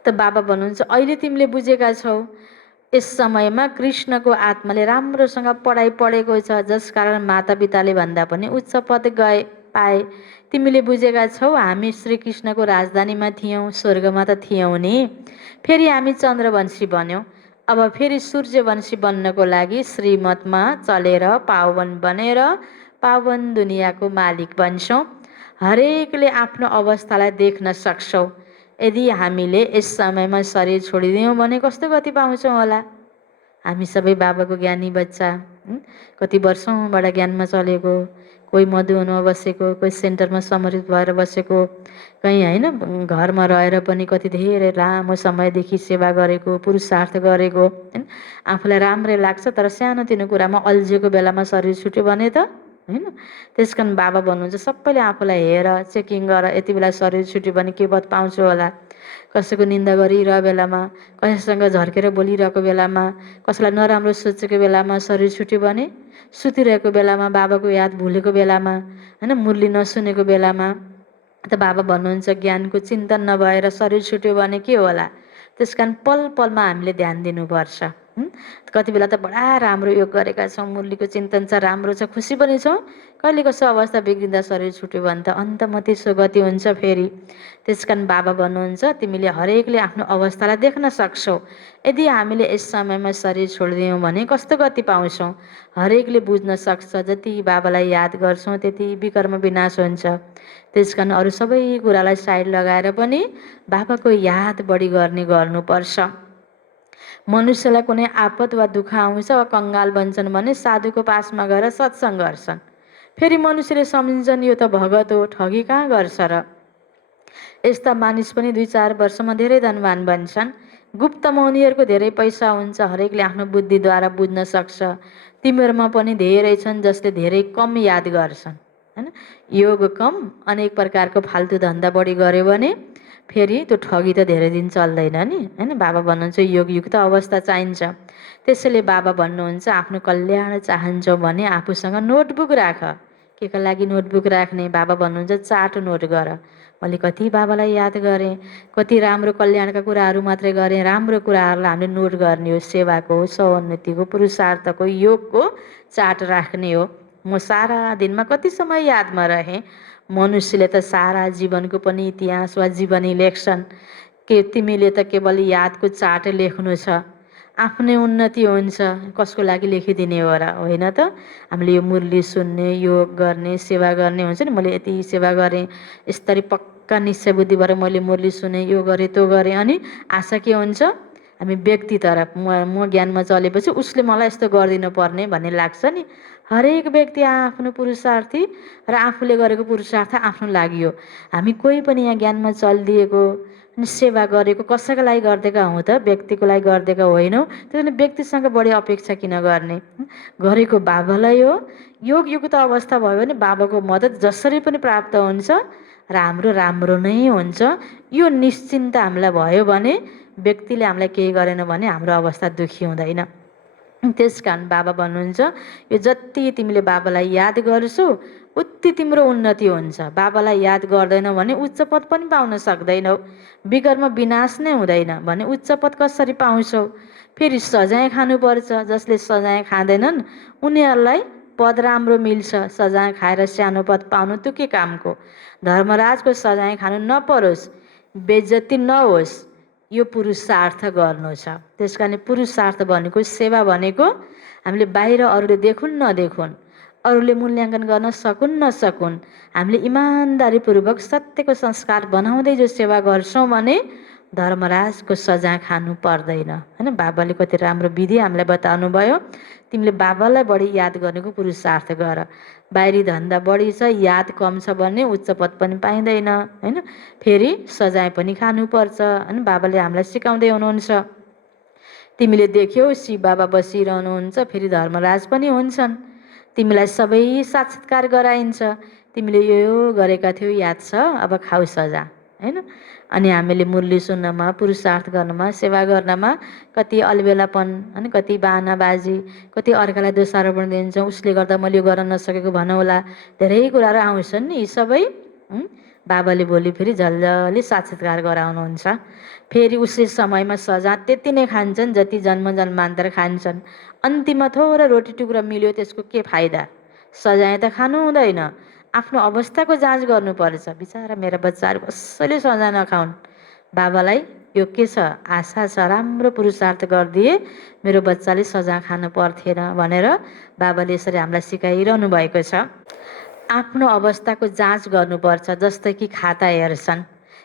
त बाबा भन्नुहुन्छ, अहिले तिमीले बुझेका छौ, यस समयमा कृष्णको आत्माले राम्रोसँग पढाइ पढेको छ, जसकारण मातापिताले भन्दा पनि उच्च पद पाए। तिमीले बुझेका छौ, हामी श्रीकृष्णको राजधानीमा थियौँ, स्वर्गमा त थियौँ नि। फेरि हामी चन्द्रवंशी बन्यौँ। अब फेरि सूर्यवंशी बन्नको लागि श्रीमतमा चलेर पावन बनेर पावन दुनियाँको मालिक बन्छौँ। हरेकले आफ्नो अवस्थालाई देख्न सक्छौँ। यदि हामीले यस समयमा शरीर छोडिदियौँ भने कस्तो गति पाउँछौँ होला? हामी सबै बाबाको ज्ञानी बच्चा, कति वर्षौँबाट ज्ञानमा चलेको, कोही मधुवनमा बसेको, कोही सेन्टरमा समर्पित भएर बसेको, कहीँ होइन घरमा रहेर पनि कति धेरै लामो समयदेखि सेवा गरेको, पुरुषार्थ गरेको होइन। आफूलाई राम्रै लाग्छ, तर सानोतिनो कुरामा अल्झिएको बेलामा शरीर छुट्यो भने त होइन। त्यस कारण बाबा भन्नुहुन्छ, सबैले आफूलाई हेर, चेकिङ गर। यति बेला शरीर छुट्यो भने के पद पाउँछु होला? कसैको निन्दा गरिरहेको बेलामा, कसैसँग झर्केर बोलिरहेको बेलामा, कसैलाई नराम्रो सोचेको बेलामा शरीर छुट्यो भने, सुतिरहेको बेलामा, बाबाको याद भुलेको बेलामा होइन, मुरली नसुनेको बेलामा त बाबा भन्नुहुन्छ, ज्ञानको चिन्तन नभएर शरीर छुट्यो भने के होला? त्यस कारण पल पलमा हामीले ध्यान दिनुपर्छ। कति बेला त बडा राम्रो योग गरेका छौँ, मुरलीको चिन्तन छ, राम्रो छ, खुसी पनि छौँ। कहिले कसो अवस्था बिग्रिँदा शरीर छुट्यो भने त अन्तमा त्यसो गति हुन्छ फेरि। त्यस कारण बाबा भन्नुहुन्छ, तिमीले हरेकले आफ्नो अवस्थालाई देख्न सक्छौ। यदि हामीले यस समयमा शरीर छोडिदियौँ भने कस्तो गति पाउँछौँ? हरेकले बुझ्न सक्छ। जति बाबालाई याद गर्छौँ त्यति विकर्म विनाश हुन्छ। त्यस कारण अरू सबै कुरालाई साइड लगाएर पनि बाबाको याद बढी गर्नुपर्छ। मनुष्यलाई कुनै आपद वा दुःख आउँछ वा कङ्गाल बन्छन् भने साधुको पासमा गएर सत्सङ्ग गर्छन्। फेरि मनुष्यले सम्झिन्छन्, यो त भगत हो, ठगी कहाँ गर्छ र? यस्ता मानिस पनि 2-4 वर्षमा धेरै धनवान बन्छन्। गुप्तमा उनीहरूको धेरै पैसा हुन्छ, हरेकले आफ्नो बुद्धिद्वारा बुझ्न सक्छ। तिमीहरूमा पनि धेरै छन् जसले धेरै कम याद गर्छन्, होइन। योग कम, अनेक प्रकारको फाल्तु धन्दा बढी गऱ्यो भने फेरि त्यो ठगी त धेरै दिन चल्दैन नि, होइन। बाबा भन्नुहुन्छ योगयुक्त अवस्था चाहिन्छ। त्यसैले बाबा भन्नुहुन्छ आफ्नो कल्याण चाहन्छौ भने आफूसँग नोटबुक राख। के का लागि नोटबुक राख्ने? बाबा भन्नुहुन्छ चार्ट नोट गर। मैले कति बाबालाई याद गरेँ, कति राम्रो कल्याणका कुराहरू मात्रै गरेँ। राम्रो कुराहरूलाई हामीले नोट गर्ने हो। सेवाको, सौन्नतिको, पुरुषार्थको, योगको चार्ट राख्ने हो। म सारा दिनमा कति समय यादमा रहेँ। मनुष्यले त सारा जीवनको पनि इतिहास वा जीवनी लेख्छन्। के तिमीले त केवल यादको चार्ट लेख्नु छ। आफ्नै उन्नति हुन्छ, कसको लागि लेखिदिने हो र? होइन त। हामीले यो मुरली सुन्ने, योग गर्ने, सेवा गर्ने हुन्छ नि। मैले यति सेवा गरेँ, यसरी पक्का निश्चय बुद्धिबाट मैले मुरली सुने, यो गरेँ, त्यो गरेँ, अनि आशा के हुन्छ? हामी व्यक्ति तरफ म ज्ञानमा चलेपछि उसले मलाई यस्तो गरिदिनु पर्ने भन्ने लाग्छ नि। हरेक व्यक्ति आफ्नो पुरुषार्थी र आफूले गरेको पुरुषार्थ आफ्नो लागि हो। हामी कोही पनि यहाँ ज्ञानमा चलिदिएको अनि सेवा गरेको कसैको लागि गरिदिएका हौँ त? व्यक्तिको लागि गरिदिएका होइनौँ। त्यही कारण व्यक्तिसँग बढी अपेक्षा किन गर्ने? गरेको बाबालाई हो। योगयुक्त अवस्था भयो भने बाबाको मद्दत जसरी पनि प्राप्त हुन्छ र हाम्रो राम्रो नै हुन्छ। यो निश्चिन्त हामीलाई भयो भने व्यक्तिले हामीलाई केही गरेन भने हाम्रो अवस्था दुःखी हुँदैन। त्यस कारण बाबा भन्नुहुन्छ यो जति तिमीले बाबालाई याद गर्छौ उति तिम्रो उन्नति हुन्छ। बाबालाई याद गर्दैनौ भने उच्च पद पनि पाउन सक्दैनौ। बिगरमा विनाश नै हुँदैन भने उच्च पद कसरी पाउँछौ? फेरि सजाय खानुपर्छ। जसले सजाय खाँदैनन् उनीहरूलाई पद राम्रो मिल्छ। सजाय खाएर सानो पद पाउनु त्यो के कामको? धर्मराजको सजाय खानु नपरोस्, बेइज्जती नहोस्, यो पुरुषार्थ गर्नु छ। त्यस कारण पुरुषार्थ भनेको, सेवा भनेको हामीले बाहिर अरूले देखुन् नदेखुन्, अरूले मूल्याङ्कन गर्न सकुन् नसकुन्, हामीले इमान्दारीपूर्वक सत्यको संस्कार बनाउँदै जो सेवा गर्छौँ भने धर्मराजको सजाय खानु पर्दैन, होइन। बाबाले कति राम्रो विधि हामीलाई बताउनु भयो। तिमीले बाबालाई बढी याद गर्नेको पुरुषार्थ गर। बाहिरी धन्दा बढी छ, याद कम छ भने उच्च पद पनि पाइँदैन, होइन। फेरि सजाय पनि खानुपर्छ, होइन। बाबाले हामीलाई सिकाउँदै हुनुहुन्छ। तिमीले देख्यौ शिव बाबा बसिरहनुहुन्छ, फेरि धर्मराज पनि हुन्छन्। तिमीलाई सबै साक्षात्कार गराइन्छ। तिमीले यो गरेका थियौ, याद छ, अब खाऊ सजा, होइन। अनि हामीले मुरली सुन्नमा, पुरुषार्थ गर्नमा, सेवा गर्नमा कति अलबेलापन, होइन, कति बाहनाबाजी, कति अर्कालाई दोषारोपण दिन्छौँ। उसले गर्दा मैले यो गर्न नसकेको भनौँला, धेरै कुराहरू आउँछन् नि। यी सबै बाबाले भोलि फेरि झल्झली साक्षात्कार गराउनुहुन्छ। फेरि उसले समयमा सजा त्यति नै खान्छन् जति जन्म जन्मान्तर खान्छन्। अन्तिममा थोरै रोटी टुक्रा मिल्यो त्यसको के फाइदा? सजाय त खानु हुँदैन। आफ्नो अवस्थाको जाँच गर्नुपर्छ। बिचारा मेरा बच्चाहरू कसैले सजाय नखाउन्। बाबालाई यो के छ? आशा छ, राम्रो पुरुषार्थ गरिदिए मेरो बच्चाले सजाय खानु पर्थेन भनेर बाबाले यसरी हामीलाई सिकाइरहनु भएको छ। आफ्नो अवस्थाको जाँच गर्नुपर्छ। जस्तै कि खाता हेर्छन्,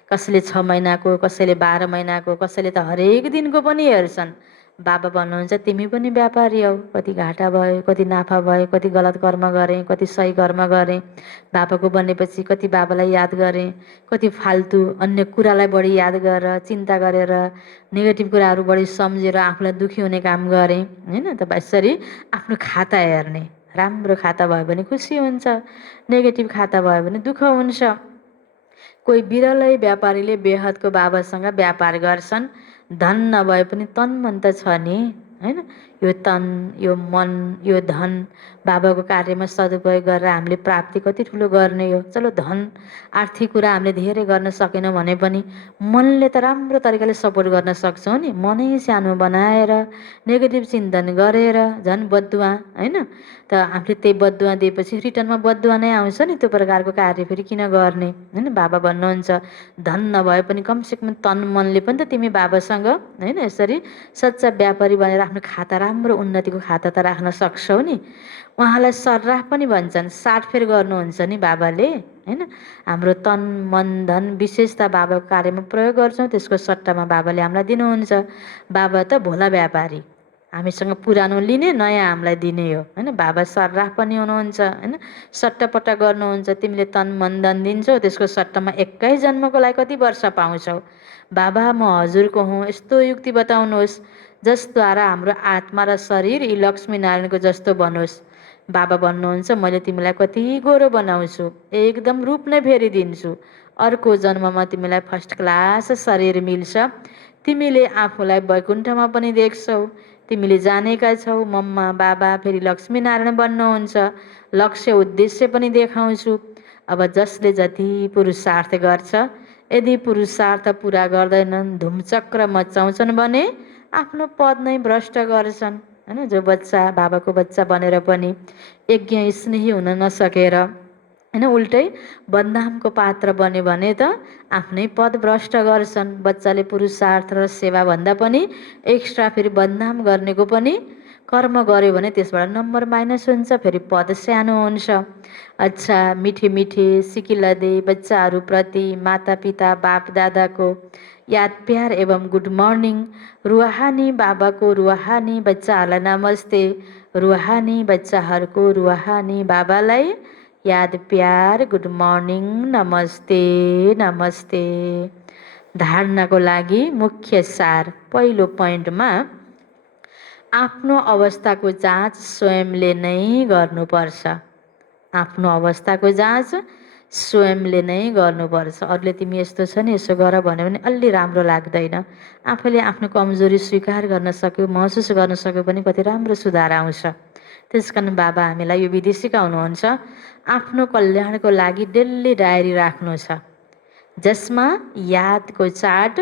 कसैले 6 महिनाको, कसैले 12 महिनाको, कसैले त हरेक दिनको पनि हेर्छन्। बाबा भन्नुहुन्छ तिमी पनि व्यापारी हौ। कति घाटा भयो, कति नाफा भयो, कति गलत कर्म गरेँ, कति सही कर्म गरेँ। बाबाको बनेपछि कति बाबालाई याद गरेँ, कति फाल्तु अन्य कुरालाई बढी याद गरेर, चिन्ता गरेर, नेगेटिभ कुराहरू बढी सम्झेर आफूलाई दुःखी हुने काम गरेँ, होइन। त यसरी आफ्नो खाता हेर्ने। राम्रो खाता भयो भने खुसी हुन्छ, नेगेटिभ खाता भयो भने दुःख हुन्छ। कोही बिरलै व्यापारीले बेहदको बाबासँग व्यापार गर्छन्। धन नभए पनि तन मन त छ नि, होइन। यो तन, यो मन, यो धन बाबाको कार्यमा सदुपयोग गरेर हामीले प्राप्ति कति ठुलो गर्ने हो। चलो धन आर्थिक कुरा हामीले धेरै गर्न सकेनौँ भने पनि मनले त राम्रो तरिकाले सपोर्ट गर्न सक्छौँ नि। मनै सानो बनाएर नेगेटिभ चिन्तन गरेर झन् बदुवा, होइन। त हामीले त्यही बदुवा दिएपछि रिटर्नमा बदुवा नै आउँछ नि। त्यो प्रकारको कार्य फेरि किन गर्ने, होइन। बाबा भन्नुहुन्छ धन नभए पनि कमसेकम तन मनले पनि त तिमी बाबासँग, होइन, यसरी सच्चा व्यापारी बनेर आफ्नो खाता, राम्रो उन्नतिको खाता त राख्न सक्छौ नि। उहाँलाई सर्राफ पनि भन्छन्, साटफेर गर्नुहुन्छ नि बाबाले, होइन। हाम्रो तन मन धन विशेषता बाबाको कार्यमा प्रयोग गर्छौँ, त्यसको सट्टामा बाबाले हामीलाई दिनुहुन्छ। बाबा त भोला व्यापारी, हामीसँग पुरानो लिने, नयाँ हामीलाई दिने हो होइन। बाबा सर्राफ पनि हुनुहुन्छ होइन। सट्टापट्टा गर्नुहुन्छ, तिमीले तन मन धन दिन्छौ, त्यसको सट्टामा 21 जन्मको लागि कति वर्ष पाउँछौ। बाबा म हजुरको हुँ, यस्तो युक्ति बताउनुहोस् जसद्वारा हाम्रो आत्मा र शरीर यी लक्ष्मीनारायणको जस्तो बनोस्। बाबा भन्नुहुन्छ मैले तिमीलाई कति गोरो बनाउँछु, एकदम रूप नै फेरिदिन्छु। अर्को जन्ममा तिमीलाई फर्स्ट क्लास शरीर मिल्छ, तिमीले आफूलाई वैकुण्ठमा पनि देख्छौ। तिमीले जानेका छौ मम्मा बाबा फेरि लक्ष्मीनारायण बन्नुहुन्छ। लक्ष्य उद्देश्य पनि देखाउँछु। अब जसले जति पुरुषार्थ गर्छ, यदि पुरुषार्थ पुरा गर्दैनन्, धुमचक्र मचाउँछन् भने आफ्नो पद नै भ्रष्ट गर्छन् होइन। जो बच्चा बाबाको बच्चा बनेर पनि यज्ञ स्नेही हुन नसकेर होइन, उल्टै बदनामको पात्र बन्यो भने त आफ्नै पद भ्रष्ट गर्छन्। बच्चाले पुरुषार्थ र सेवा भन्दा पनि एक्स्ट्रा फेरि बदनाम गर्नेको पनि कर्म गर्यो भने त्यसबाट नम्बर माइनस हुन्छ, फेरि पद सानो हुन्छ। अच्छा, मिठे मिठे सिकिला दे बच्चाहरूप्रति माता पिता बाप दादाको याद प्यार एवं गुड मर्निङ। रुहानी बाबाको रुहानी बच्चाहरूलाई नमस्ते। रुहानी बच्चाहरूको रुहानी बाबालाई याद प्यार गुड मर्निङ नमस्ते नमस्ते। धारणाको लागि मुख्य सार। पहिलो पोइन्टमा आफ्नो अवस्थाको जाँच स्वयंले नै गर्नुपर्छ। आफ्नो अवस्थाको जाँच स्वयंले नै गर्नुपर्छ। अरूले तिमी यस्तो छ नि यसो गर भन्यो भने अलि राम्रो लाग्दैन। आफैले आफ्नो कमजोरी स्वीकार गर्न सक्यो, महसुस गर्न सक्यो भने कति राम्रो सुधार आउँछ। त्यस कारण बाबा हामीलाई यो विधि सिकाउनुहुन्छ। आफ्नो कल्याणको लागि डेली डायरी राख्नु छ, जसमा यादको चार्ट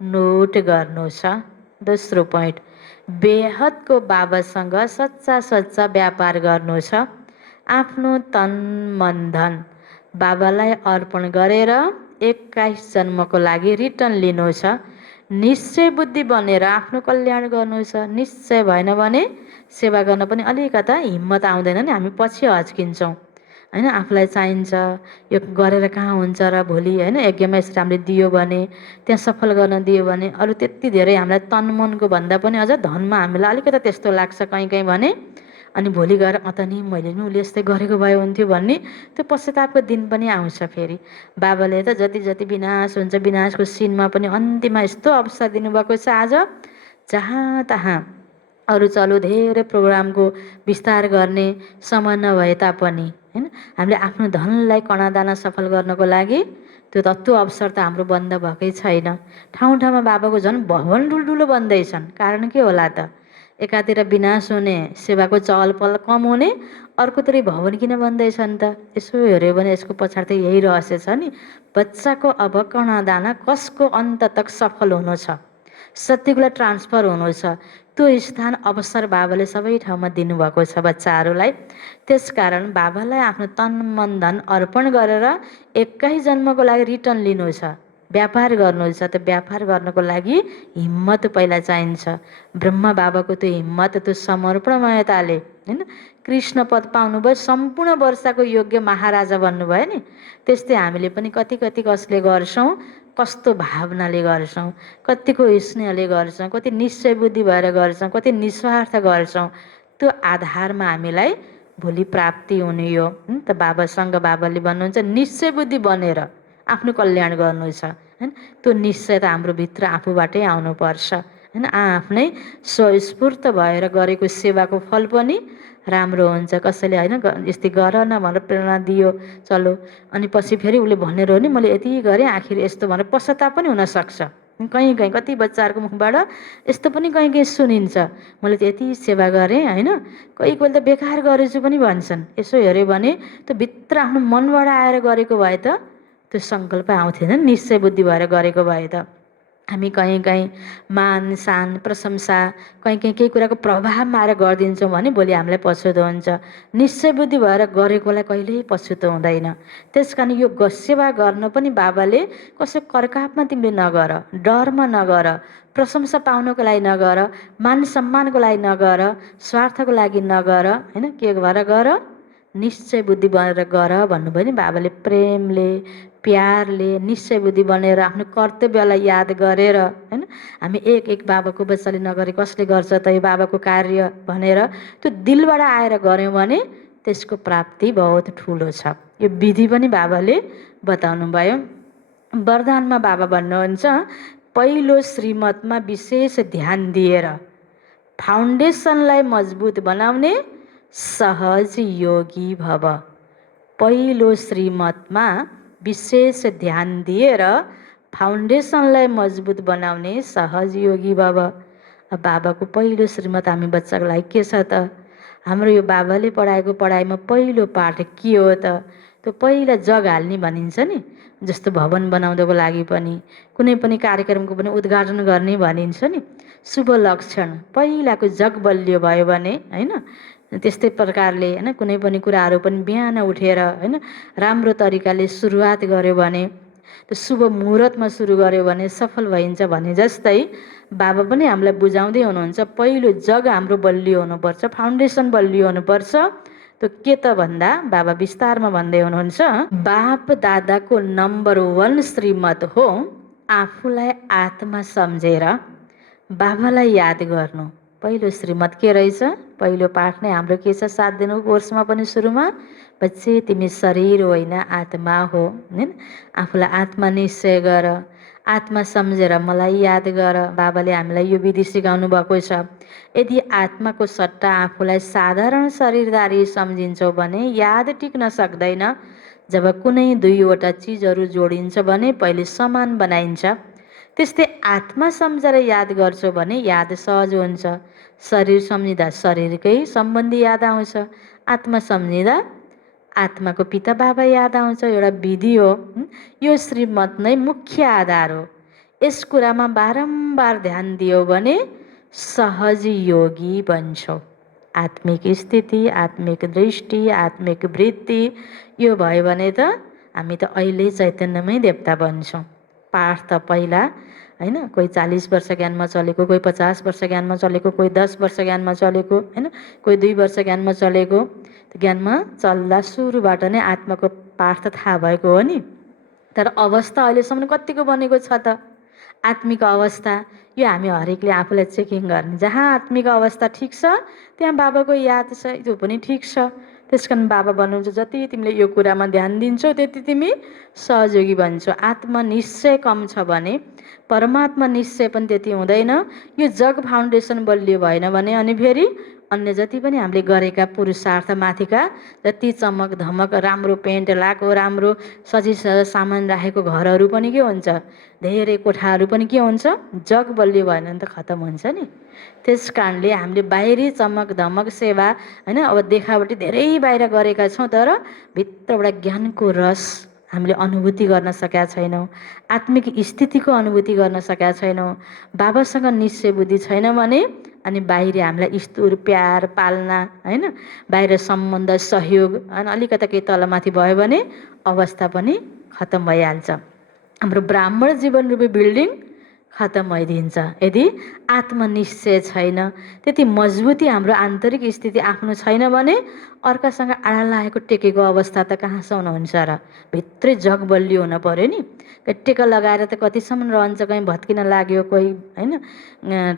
नोट गर्नु छ। दोस्रो पोइन्ट, बेहदको बाबासँग सच्चा सच्चा व्यापार गर्नु छ। आफ्नो तन मन धन बाबालाई अर्पण गरेर 21 जन्मको लागि रिटर्न लिनु छ। निश्चय बुद्धि बनेर आफ्नो कल्याण गर्नु छ। निश्चय भएन भने सेवा गर्न पनि अलिकता हिम्मत आउँदैन नि, हामी पछि हच्किन्छौँ होइन। आफूलाई चाहिन्छ यो गरेर कहाँ हुन्छ र भोलि होइन। यज्ञमा यसरी हामीले दियो भने, त्यहाँ सफल गर्न दियो भने अरू त्यति धेरै हामीलाई तन मनको भन्दा पनि अझ धनमा हामीलाई अलिकता त्यस्तो लाग्छ कहीँ कहीँ भने। अनि भोलि गएर अत नि मैले नि उसले यस्तै गरेको भए हुन्थ्यो भन्ने त्यो पश्चातापको दिन पनि आउँछ। फेरि बाबाले त जति जति विनाश हुन्छ, विनाशको सिनमा पनि अन्त्यमा यस्तो अवसर दिनुभएको छ आज, जहाँ तहाँ अरू चलो धेरै प्रोग्रामको विस्तार गर्ने समय नभए तापनि होइन, हामीले आफ्नो धनलाई कणादाना सफल गर्नको लागि त्यो अवसर त हाम्रो बन्द भएकै छैन। ठाउँ ठाउँमा बाबाको झन् भवन ठुल्ठुलो बन्दैछन्। कारण के होला त? एकातिर विनाश हुने, सेवाको चहल पहल कम हुने, अर्कोतिर भवन किन बन्दैछन् त? यसो हेऱ्यो भने यसको पछाडि त यही रहस्य छ नि। बच्चाको अब कणादाना कसको अन्त तक सफल हुनु छ, सत्यकुलाई ट्रान्सफर हुनु छ। त्यो स्थान अवसर बाबाले सबै ठाउँमा दिनुभएको छ बच्चाहरूलाई। त्यसकारण बाबालाई आफ्नो तन मन धन अर्पण गरेर 21 जन्मको लागि रिटर्न लिनु छ, व्यापार गर्नु छ। त्यो व्यापार गर्नको लागि हिम्मत पहिला चाहिन्छ। ब्रह्मा बाबाको त्यो हिम्मत, त्यो समर्पणमयताले होइन कृष्ण पद पाउनुभयो, सम्पूर्ण वर्षको योग्य महाराजा बन्नुभयो नि। त्यस्तै हामीले पनि कति कति कसले गर्छौँ, कस्तो भावनाले गर्छौँ, कतिको स्नेहले गर्छौँ, कति निश्चय बुद्धि भएर गर्छौँ, कति निस्वार्थ गर्छौँ। त्यो आधारमा हामीलाई भोलि प्राप्ति हुने हो त। बाबासँग बाबाले भन्नुहुन्छ निश्चय बुद्धि बनेर आफ्नो कल्याण गर्नु छ होइन। त्यो निश्चय त हाम्रो भित्र आफूबाटै आउनुपर्छ होइन। आफ्नै स्वस्फूर्त भएर गरेको सेवाको फल पनि राम्रो हुन्छ। कसैले होइन यस्तै गर न भनेर प्रेरणा दियो चलो, अनि पछि फेरि उसले भनेर हो नि मैले यति गरेँ आखिर यस्तो भनेर पश्चाताप पनि हुनसक्छ। कहीँ कहीँ कति बच्चाहरूको मुखबाट यस्तो पनि कहीँ कहीँ सुनिन्छ, मैले त यति सेवा गरेँ होइन, कोही कोही त बेकार गरेछु पनि भन्छन्। यसो हेऱ्यो भने त्यो भित्र आफ्नो मनबाट आएर गरेको भए त त्यो सङ्कल्प आउँथेन, निश्चय बुद्धि भएर गरेको भए त। हामी कहीँ कहीँ मान सान प्रशंसा कहीँ कहीँ केही कुराको प्रभावमा आएर गरिदिन्छौँ भने भोलि हामीलाई पछुतो हुन्छ। निश्चय बुद्धि भएर गरेकोलाई कहिल्यै पछुतो हुँदैन। त्यस कारण यो सेवा गर्न पनि बाबाले कसै कर्कापमा तिमीले नगर, डरमा नगर, प्रशंसा पाउनको लागि नगर, मान सम्मानको लागि नगर, स्वार्थको लागि नगर होइन। के भएर गर? निश्चय बुद्धि बनेर गर भन्नुभयो नि बाबाले। प्रेमले, प्यारले, निश्चय बुद्धि बनेर आफ्नो कर्तव्यलाई याद गरेर होइन। हामी एक एक बाबाको बच्चाले नगरे कसले गर्छ त यो बाबाको कार्य भनेर त्यो दिलबाट आएर गऱ्यौँ भने त्यसको प्राप्ति बहुत ठुलो छ। यो विधि पनि बाबाले बताउनु भयो। वरदानमा बाबा भन्नुहुन्छ पहिलो श्रीमतमा विशेष ध्यान दिएर फाउन्डेसनलाई मजबुत बनाउने सहज योगी भव। पहिलो श्रीमतमा विशेष ध्यान दिएर फाउन्डेसनलाई मजबुत बनाउने सहज योगी भव। अब बाबाको पहिलो श्रीमत हामी बच्चाको लागि के छ त? हाम्रो यो बाबाले पढाएको पढाइमा पहिलो पाठ के हो त? त्यो पहिला जग हाल्ने भनिन्छ नि, जस्तो भवन बनाउँदाको लागि पनि कुनै पनि कार्यक्रमको पनि उद्घाटन गर्ने भनिन्छ नि। शुभ लक्षण पहिलाको जग बलियो भयो भने होइन, त्यस्तै प्रकारले होइन कुनै पनि कुराहरू पनि बिहान उठेर होइन राम्रो तरिकाले सुरुवात गर्यो भने, त्यो शुभ मुहुर्तमा सुरु गर्यो भने सफल भइन्छ भने जस्तै बाबा पनि हामीलाई बुझाउँदै हुनुहुन्छ पहिलो जग हाम्रो बलियो हुनुपर्छ, फाउन्डेसन बलियो हुनुपर्छ। त्यो के त भन्दा बाबा विस्तारमा भन्दै हुनुहुन्छ बाप दादाको नम्बर 1 श्रीमत हो आफूलाई आत्मा सम्झेर बाबालाई याद गर्नु। पहिलो श्रीमत के रहेछ? पहिलो पाठ नै हाम्रो के छ 7 दिनको कोर्समा पनि सुरुमा, बच्चे तिमी शरीर होइन आत्मा हो हैन। आफूलाई आत्मा निश्चय गर, आत्मा सम्झेर मलाई याद गर। बाबाले हामीलाई यो विधि सिकाउनु भएको छ। यदि आत्माको सट्टा आफूलाई साधारण शरीरधारी सम्झिन्छौ भने याद टिक्न सक्दैन। जब कुनै दुईवटा चिजहरू जोडिन्छ भने पहिले समान बनाइन्छ। त्यस्तै आत्मा सम्झेर याद गर्छौ भने याद सहज हुन्छ। शरीर सम्झिँदा शरीरकै सम्बन्धी याद आउँछ, आत्मा सम्झिँदा आत्माको पिता बाबा याद आउँछ। एउटा विधि हो। यो श्रीमत नै मुख्य आधार हो। यस कुरामा बारम्बार ध्यान दियो भने सहज योगी बन्छौ। आत्मिक स्थिति, आत्मिक दृष्टि, आत्मिक वृत्ति यो भयो भने त हामी त अहिले चैतन्यमै देवता बन्छौँ। पाठ त पहिला होइन, कोही 40 वर्ष ज्ञानमा चलेको, कोही 50 वर्ष ज्ञानमा चलेको, कोही 10 वर्ष ज्ञानमा चलेको होइन, कोही 2 वर्ष ज्ञानमा चलेको। ज्ञानमा चल्दा सुरुबाट नै आत्माको पाठ त थाहा भएको हो नि। तर अवस्था अहिलेसम्म कतिको बनेको छ त? आत्मिक अवस्था यो हामी हरेकले आफूलाई चेकिङ गर्ने। जहाँ आत्मिक अवस्था ठिक छ त्यहाँ बाबाको याद छ, त्यो पनि ठिक छ। त्यस कारण बाबा भन्नुहुन्छ जति तिमीले यो कुरामा ध्यान दिन्छौ त्यति तिमी सहयोगी बन्छौ। आत्मा निश्चय कम छ भने परमात्मा निश्चय पनि त्यति हुँदैन। यो जग फाउन्डेसन बलियो भएन भने अनि फेरि अन्य जति पनि हामीले गरेका पुरुषार्थ माथिका जति चमक धमक राम्रो पेन्ट लगाएको, राम्रो सजिलो सामान राखेको घरहरू पनि के हुन्छ, धेरै कोठाहरू पनि के हुन्छ, जग बलियो भएन भने त खतम हुन्छ नि। त्यस कारणले हामीले बाहिरी चमक धमक सेवा होइन अब देखावटी धेरै बाहिर गरेका छौँ, तर भित्रबाट ज्ञानको रस हामीले अनुभूति गर्न सकेका छैनौँ। आत्मिक स्थितिको अनुभूति गर्न सकेका छैनौँ। बाबासँग निश्चय बुद्धि छैन भने अनि बाहिर हामीलाई स्तुर प्यार पाल्ना होइन, बाहिर सम्बन्ध सहयोग अनि अलिकता केही तलमाथि भयो भने अवस्था पनि खतम भइहाल्छ। हाम्रो ब्राह्मण जीवन रूपी बिल्डिङ खतम भइदिन्छ यदि आत्मनिश्चय छैन। त्यति मजबुती हाम्रो आन्तरिक स्थिति आफ्नो छैन भने अर्कासँग आडा लागेको टेकेको अवस्था त कहाँसम्म हुन्छ र? भित्रै जग बलियो हुन पर्यो नि। टेका लगाएर त कतिसम्म रहन्छ, कहीँ भत्किन लाग्यो कोही होइन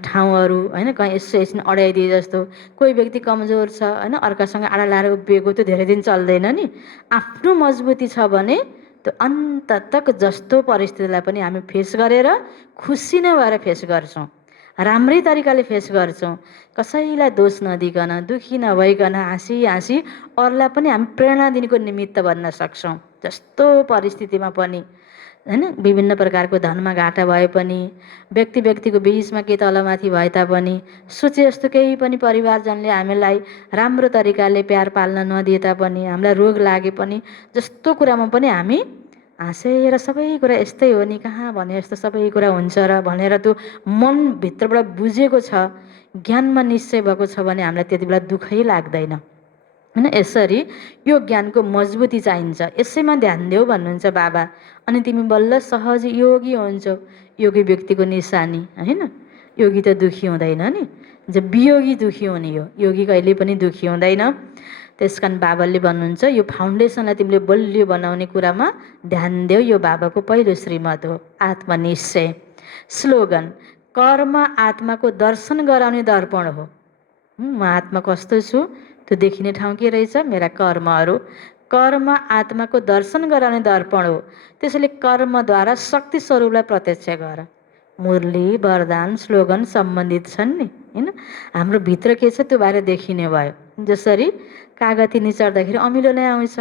ठाउँहरू होइन, कहीँ यसो एकछिन अड्याइदिए जस्तो। कोही व्यक्ति कमजोर छ होइन, अर्कासँग आडा लाएर उभिएको त्यो धेरै दिन चल्दैन नि। आफ्नो मजबुती छ भने त्यो अन्त तक जस्तो परिस्थितिलाई पनि हामी फेस गरेर खुसी नभएर फेस गर्छौँ, राम्रै तरिकाले फेस गर्छौँ। कसैलाई दोष नदिकन, दुखी नभइकन हाँसी हाँसी अरूलाई पनि हामी प्रेरणा दिनको निमित्त बन्न सक्छौँ। जस्तो परिस्थितिमा पनि होइन, विभिन्न प्रकारको धनमा घाटा भए पनि, व्यक्ति व्यक्तिको बिचमा केही तलमाथि भए तापनि, सोचे जस्तो केही पनि परिवारजनले हामीलाई राम्रो तरिकाले प्यार पाल्न नदिए तापनि, हामीलाई रोग लागे पनि, जस्तो कुरामा पनि हामी हाँसेर सबै कुरा यस्तै हो नि, कहाँ भने जस्तो सबै कुरा हुन्छ र भनेर त्यो मनभित्रबाट बुझेको छ, ज्ञानमा निश्चय भएको छ भने हामीलाई त्यति बेला दुःखै लाग्दैन होइन। यसरी यो ज्ञानको मजबुती चाहिन्छ। यसैमा ध्यान देऊ भन्नुहुन्छ बाबा, अनि तिमी बल्ल सहज योगी हुन्छौ। योगी व्यक्तिको निशानी होइन, योगी त दुखी हुँदैन नि, जब वियोगी दुखी हुने हो, योगी कहिले पनि दुखी हुँदैन। त्यस कारण बाबाले भन्नुहुन्छ यो फाउन्डेसनलाई तिमीले बलियो बनाउने कुरामा ध्यान देऊ। यो बाबाको पहिलो श्रीमत हो, आत्मनिश्चय। स्लोगन, कर्म आत्माको दर्शन गराउने दर्पण हो। म आत्मा कस्तो छु त्यो देखिने ठाउँ के रहेछ? मेरा कर्महरू। कर्म आत्माको दर्शन गराउने दर्पण हो, त्यसैले कर्मद्वारा शक्ति स्वरूपलाई प्रत्यक्ष गर। मुरली, वरदान, स्लोगन सम्बन्धित छन् नि, होइन? हाम्रो भित्र के छ त्यो बारे देखिने भयो। जसरी कागती निचर्दाखेरि अमिलो नै आउँछ,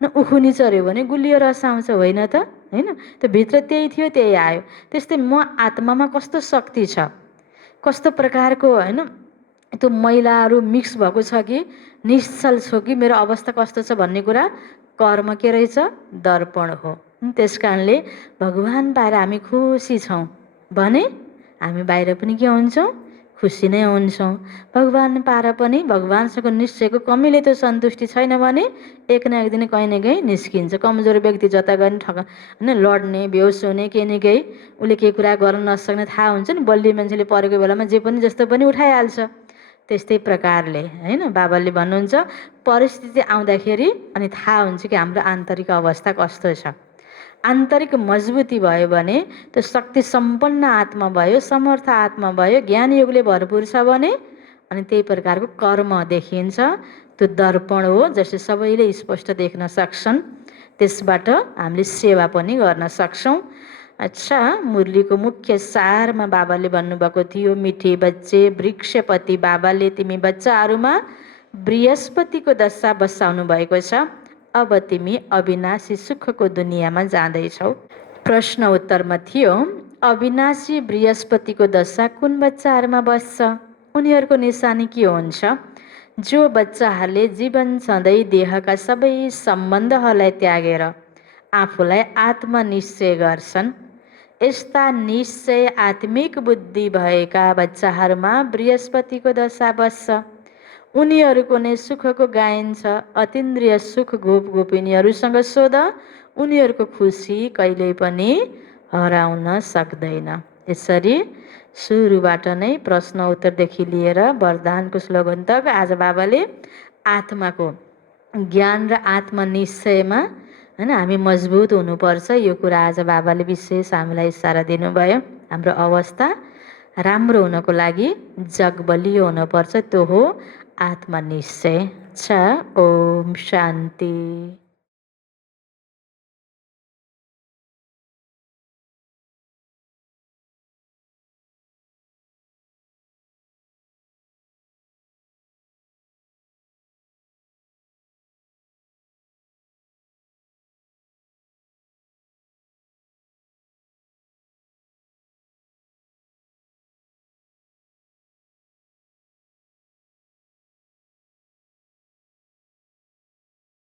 न उखु निचर्यो भने गुलियो रस आउँछ, होइन त? होइन, त्यो भित्र त्यही थियो त्यही आयो। त्यस्तै म आत्मामा कस्तो शक्ति छ, कस्तो प्रकारको, होइन, त्यो मैलाहरू मिक्स भएको छ कि निश्चल छु कि मेरो अवस्था कस्तो छ भन्ने कुरा कर्म के रहेछ? दर्पण हो। त्यस कारणले भगवान पाएर हामी खुसी छौँ भने हामी बाहिर पनि के हुन्छौँ? खुसी नै हुन्छौँ। भगवान पाएर पनि भगवानसँग निश्चयको कमीले त्यो सन्तुष्टि छैन भने एक न एक दिन कहीँ न कहीँ निस्किन्छ। कमजोर व्यक्ति जता गए ठग, होइन, लड्ने, बेहोस हुने, केही न केही उसले केही कुरा गर्न नसक्ने थाहा हुन्छ नि। बलियो मान्छेले परेको बेलामा जे पनि जस्तो पनि उठाइहाल्छ। त्यस्तै प्रकारले, होइन, बाबाले भन्नुहुन्छ परिस्थिति आउँदाखेरि अनि थाहा हुन्छ कि हाम्रो आन्तरिक अवस्था कस्तो छ। आन्तरिक मजबुती भयो भने त्यो शक्ति सम्पन्न आत्मा भयो, समर्थ आत्मा भयो, ज्ञान योगले भरपुर छ भने अनि त्यही प्रकारको कर्म देखिन्छ। त्यो दर्पण हो जसले सबैले स्पष्ट देख्न सक्छन्। त्यसबाट हामीले सेवा पनि गर्न सक्छौँ। अच्छा, मुरलीको मुख्य सारमा बाबाले भन्नुभएको थियो, मिठे बच्चे वृक्षपति बाबाले तिमी बच्चाहरूमा बृहस्पतिको दशा बसाउनु भएको छ। अब तिमी अविनाशी सुखको दुनियाँमा जाँदैछौ। प्रश्न उत्तरमा थियो, अविनाशी बृहस्पतिको दशा कुन बच्चाहरूमा बस्छ? उनीहरूको निशानी के हुन्छ? जो बच्चाहरूले जीवन छँदै देहका सबै सम्बन्धहरूलाई त्यागेर आफूलाई आत्मनिश्चय गर्छन्। यस्ता निश्चय आत्मिक बुद्धि भएका बच्चाहरूमा बृहस्पतिको दशा बस्छ। उनीहरूको नै सुखको गायन छ। अतीन्द्रिय सुख गोपगोपिनीहरूसँग सोध, उनीहरूको खुसी कहिल्यै पनि हराउन सक्दैन। यसरी सुरुबाट नै प्रश्न उत्तरदेखि लिएर वरदानको स्लोगन तक आज बाबाले आत्माको ज्ञान र आत्मनिश्चयमा, होइन, हामी मजबुत हुनुपर्छ यो कुरा आज बाबाले विशेष हामीलाई इसारा दिनुभयो। हाम्रो अवस्था राम्रो हुनको लागि जग बलियो हुनुपर्छ, त्यो हो आत्मनिश्चय। ओम शान्ति।